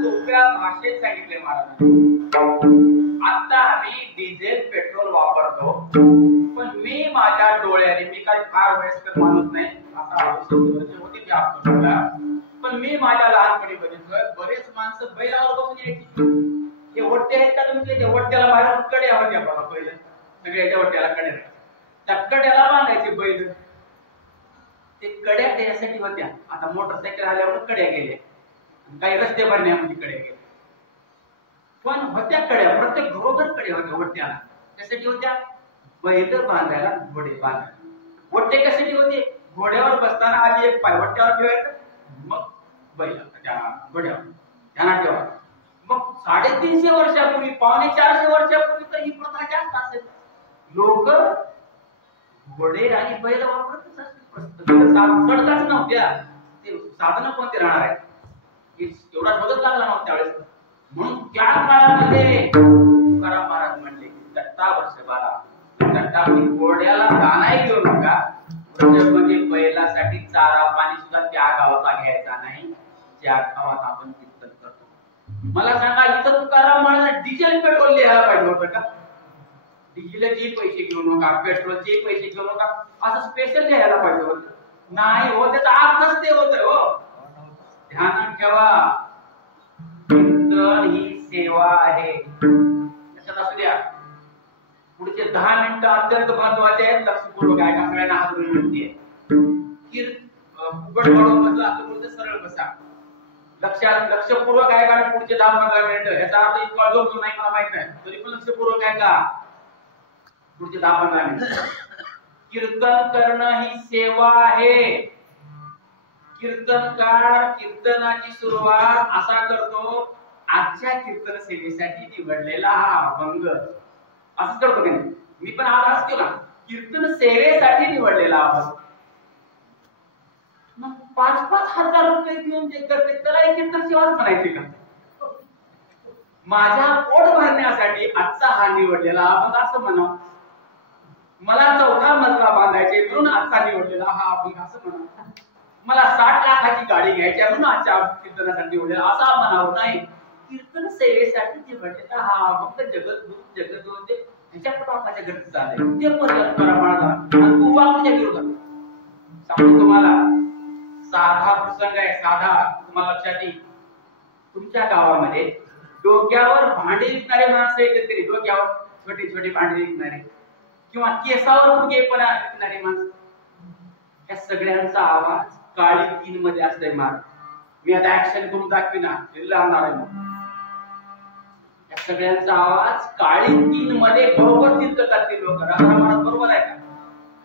सोप्या भाषेत सांगितले महाराजांनी. आता आम्ही डिझेल पेट्रोल वापरतो, पण मी माझ्या डोळ्याने, मी काही फार वयस्कर माणूस नाही, आता 68 वर्ष होती ती आपल्याला, पण मी माझ्या लहानपणी बघितलं बरेच माणसं बैलावर बसून यायची. हे वट्टे आहेत का तुमचे? ते वट्ट्याला बाहेर कड्या होत्या बघा पहिले, सगळ्याच्या वट्ट्याला कड्या, त्या कड्याला बांधायचे बैल. ते कड्या त्यासाठी होत्या. आता मोटरसायकल आल्यावर कड्या गेल्या, काही रस्ते भरण्यामध्ये कड्या गेल्या, पण होत्या कड्या, प्रत्येक घरोघर कड्या होत्या वट्ट्याला. त्यासाठी होत्या बैल बांधायला, घोडे बांधायला. वट्टे कशासाठी होते? घोड्यावर बसताना आधी एक पाय वट्ट्यावर ठेवायचं, मग बैल त्या घोड्यावर ध्यानात ठेवा. मग 350 वर्षापूर्वी, 450 वर्षापूर्वी तर ही प्रथा जास्त असेल. लोक घोडे आणि बैल वापरतच असतील. सडकाच नव्हत्या, ते साधनं कोणते राहणार आहे? एवढा शोधच लागला नव्हता त्यावेळेस. म्हणून त्या काळामध्ये तुकाराम महाराज म्हणले की दत्ता वर्ष बाळा, दत्ता घोड्याला दानाही घेऊ नका, म्हणजे बैलासाठी चारा पाणी सुद्धा त्या गावाचा घ्यायचा नाही ज्या गावात आपण कीर्तन करतो. मला सांगा, इथं तुकाराम महाराज डिझेल पेट्रोल लिहायला पाहिजे होतं का? डिझेलचे पैसे घेऊ नका, पेट्रोलचे पैसे घेऊ नका, असं स्पेशल लिहायला पाहिजे होतं? नाही हो, त्याचा अर्थच ते होत. हो, ध्यानात ठेवा, कीर्तन ही सेवा आहे. त्याच्यात असू द्या पुढचे 10 मिनिटं अत्यंत महत्वाचे आहेत. लक्षपूर्वक ऐका, सगळ्यांना हात जोडून विनंती आहे. फुकट वाढून बसला असं बोलतो, सरळ बसा, लक्षपूर्वक ऐका. आणि पुढचे 10-15 मिनिटं, याचा अर्थ इतका जोर नाही मला माहित नाही, तरी पण लक्षपूर्वक ऐका. पुढचे 10-15 मिनिटं कीर्तन करणं ही सेवा आहे. कीर्तनकार कीर्तनाची सुरुवात असा करतो, आजच्या कीर्तन सेवेसाठी निवडलेला हा अभंग, असंच करतो की नाही? मी पण आज केला, कीर्तन सेवेसाठी निवडलेला अभंग. मग 5-5 हजार रुपये देऊन जे करते त्याला एक कीर्तन सेवाच म्हणायची का? माझ्या पोट भरण्यासाठी आजचा हा निवडलेला अभंग असं म्हणावं. मला 4था मजला बांधायचे म्हणून आजचा निवडलेला हा अभंग असं म्हणावं. मला 60 लाखाची गाडी घ्यायची म्हणून आजच्या कीर्तनासाठी निवडलेला असा म्हणावं. नाही, कीर्तन सेवेसाठी जे म्हटले हा फक्त जगत होते त्याच्या बापाच्या घरचं चाललंय ते परंपरा बाळगा आणि तू बापाच्या विरोधात सांगतो तुम्हाला. साधा प्रसंग आहे, साधा तुम्हाला लक्षात येईल. तुमच्या गावामध्ये डोक्यावर भांडे विकणारे माणसं येतात तरी डोक्यावर छोटे छोटे भांडे विकणारे किंवा केसावर फुगेपणा विकणारे माणसं, या सगळ्यांचा आवाज काळी 3 मध्ये असतोय. मार मी आता ऍक्शन करून दाखविना लावणार आहे. या सगळ्यांचा आवाज काळी 3 मध्ये बरोबर चिंततात ते लोक. राधारामात बरोबर आहे का?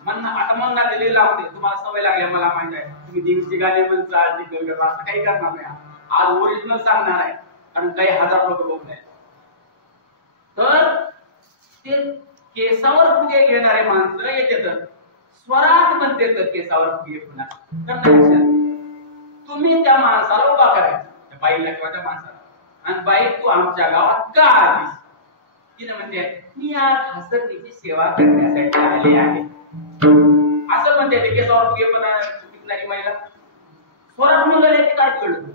म्हणणं आता म्हणणार दिलेली लावते तुम्हाला सवय लागली मला माहित आहे. तुम्ही देवीची गाणी म्हणता असं काही करणार नाही. आज ओरिजिनल सांगणार आहे कारण काही हजार लोक नाही. तर ते केसावर फुगे घेणारे माणसं येतात स्वरात म्हणते तर केसावर फुगे पुन्हा तुम्ही त्या माणसाला उभा करायचा, त्या बाईला किंवा त्या माणसाला, आणि बाई तू आमच्या गावात का आलीस? तिने म्हणते मी आज हसरतीची सेवा करण्यासाठी आले आहे असं म्हणते. ते केसावर फुगे पण विकणारी महिला स्वरात म्हणले ते काय कळत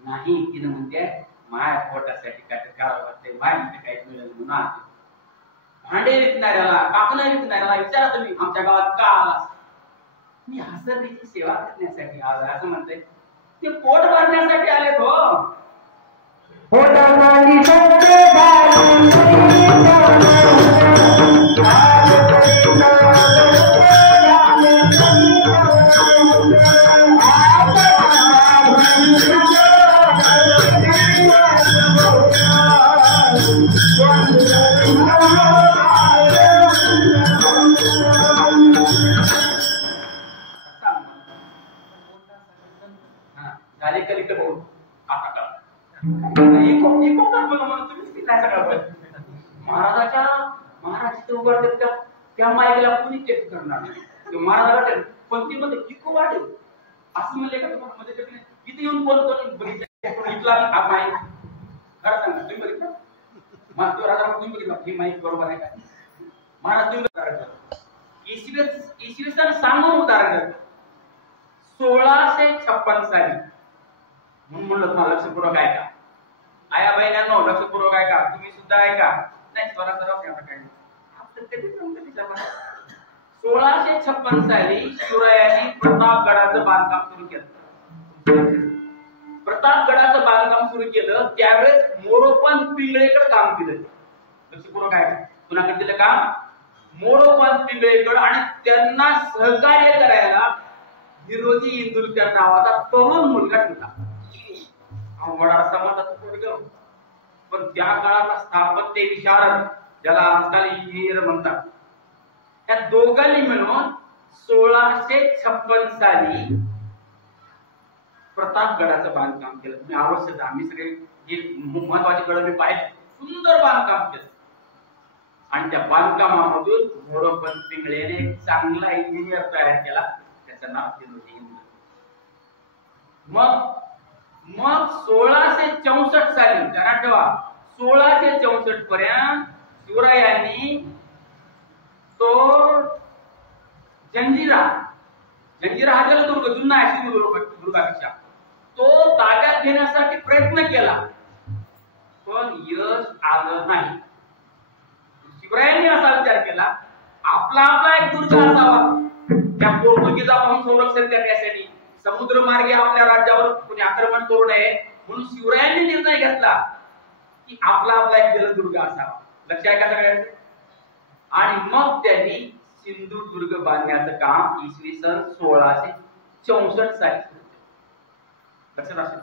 नाही. तिने म्हणते माया पोटासाठी काय करावं लागते, माया काही मिळेल म्हणून. भांडे विकणाऱ्याला कापणं विकणाऱ्याला विचारा तुम्ही आमच्या गावात का आलास? मी हसरतीची सेवा करण्यासाठी आलो असं म्हणते. ते पोट भरण्यासाठी आलेत हो. झाले कलिक भाऊ आता का महाराजाच्या उभारतात का त्या माईला कोणी टेस्ट करणार नाही. महाराजाला पंक्तीमध्ये इको वाढेल असं म्हणले का तुम्हाला मध्ये इथे येऊन बोलतो बघितला हा माईक खरं सांगा तुम्ही बघितलं मग राजा तुम्ही बघितला ही माईक बरोबर आहे का? महाराज तुम्ही इसवी सन सांगून उदाहरण करतो. 1656 साली म्हणून म्हणलं तुम्हाला लक्षपूर्वक आहे का? आया बहिणांनो लक्षपूर्वक आहे का? तुम्ही सुद्धा आहे का? नाही स्वरा सराव काय काय 1656 साली शिवरायांनी प्रतापगडाचं बांधकाम सुरू केलं. प्रतापगडाचं बांधकाम सुरू केलं त्यावेळेस मोरोपंत पिंगळेकडे काम दिलं. लक्षपूर्वक आहे का? कुणाकडे दिलं काम? मोरोपंत पिंगळेकडे. आणि त्यांना सहकार्य करायला विरोधी इंदुलकर नावाचा तरुण मुलगा ठेवला. वडार समाजाचं पोरगं पण त्या काळात स्थापत्य विशारद ज्याला आजकाल इंजिनियर म्हणतात. त्या दोघांनी मिळून 1656 साली प्रतापगडाचं बांधकाम केलं. तुम्ही आवश्यक आम्ही सगळे जे महत्वाचे गड मी पाहिले सुंदर बांधकाम केलं. आणि त्या बांधकामामधून मोरोपंत पिंगळेने चांगला इंजिनियर तयार केला त्याचं नाव विरोधी इंदुलकर. मग 1664 साली ध्यानात ठेवा 1664 पर्यंत शिवरायांनी तो जंजिरा हा जलदुर्ग जुना आहे दुर्गापेक्षा तो ताब्यात घेण्यासाठी प्रयत्न केला पण यश आलं नाही. शिवरायांनी असा विचार केला आपला एक दुर्ग असावा त्या पोर्तुगीजापासून संरक्षण करण्यासाठी. समुद्र मार्गे आपल्या राज्यावर कोणी आक्रमण करू नये म्हणून शिवरायांनी निर्णय घेतला की आपला एक जलदुर्ग असावा. लक्ष आहे का सगळ्यांचं? आणि मग त्यांनी सिंधुदुर्ग बांधण्याचं काम इसवी सन 1664 साली सुरू केलं. लक्षात असेल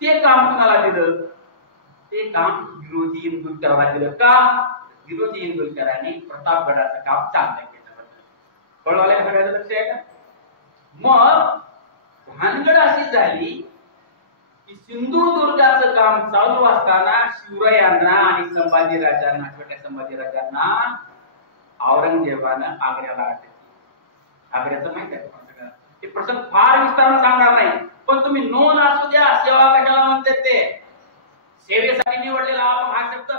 ते काम कुणाला दिलं? ते काम विरोधी इंदुलकराला दिलं. का? विरोधी इंदुलकरांनी प्रतापगडाचं काम चांगलं केलं. कळलं का सगळ्यांचं? लक्ष आहे का? मग भानगड अशी झाली की सिंधुदुर्गाचं काम चालू असताना शिवरायांना आणि संभाजीराजांना छोट्या संभाजीराजांना औरंगजेबानं आग्र्याला अटक केली. आग्र्याचं माहित आहे का? ते प्रसंग फार विस्ताराने सांगणार नाही पण तुम्ही नोंद असू द्या. सेवा कशाला म्हणतात ते? सेवेसाठी निवडलेला हा शब्द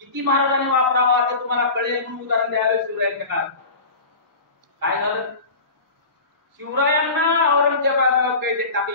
किती महाराजांनी वापरावा ते तुम्हाला कळेल म्हणून उदाहरण द्यायला शिवरायांच्या काळात काय झालं? शिवरायांना औरंगजेबानं काही टाकले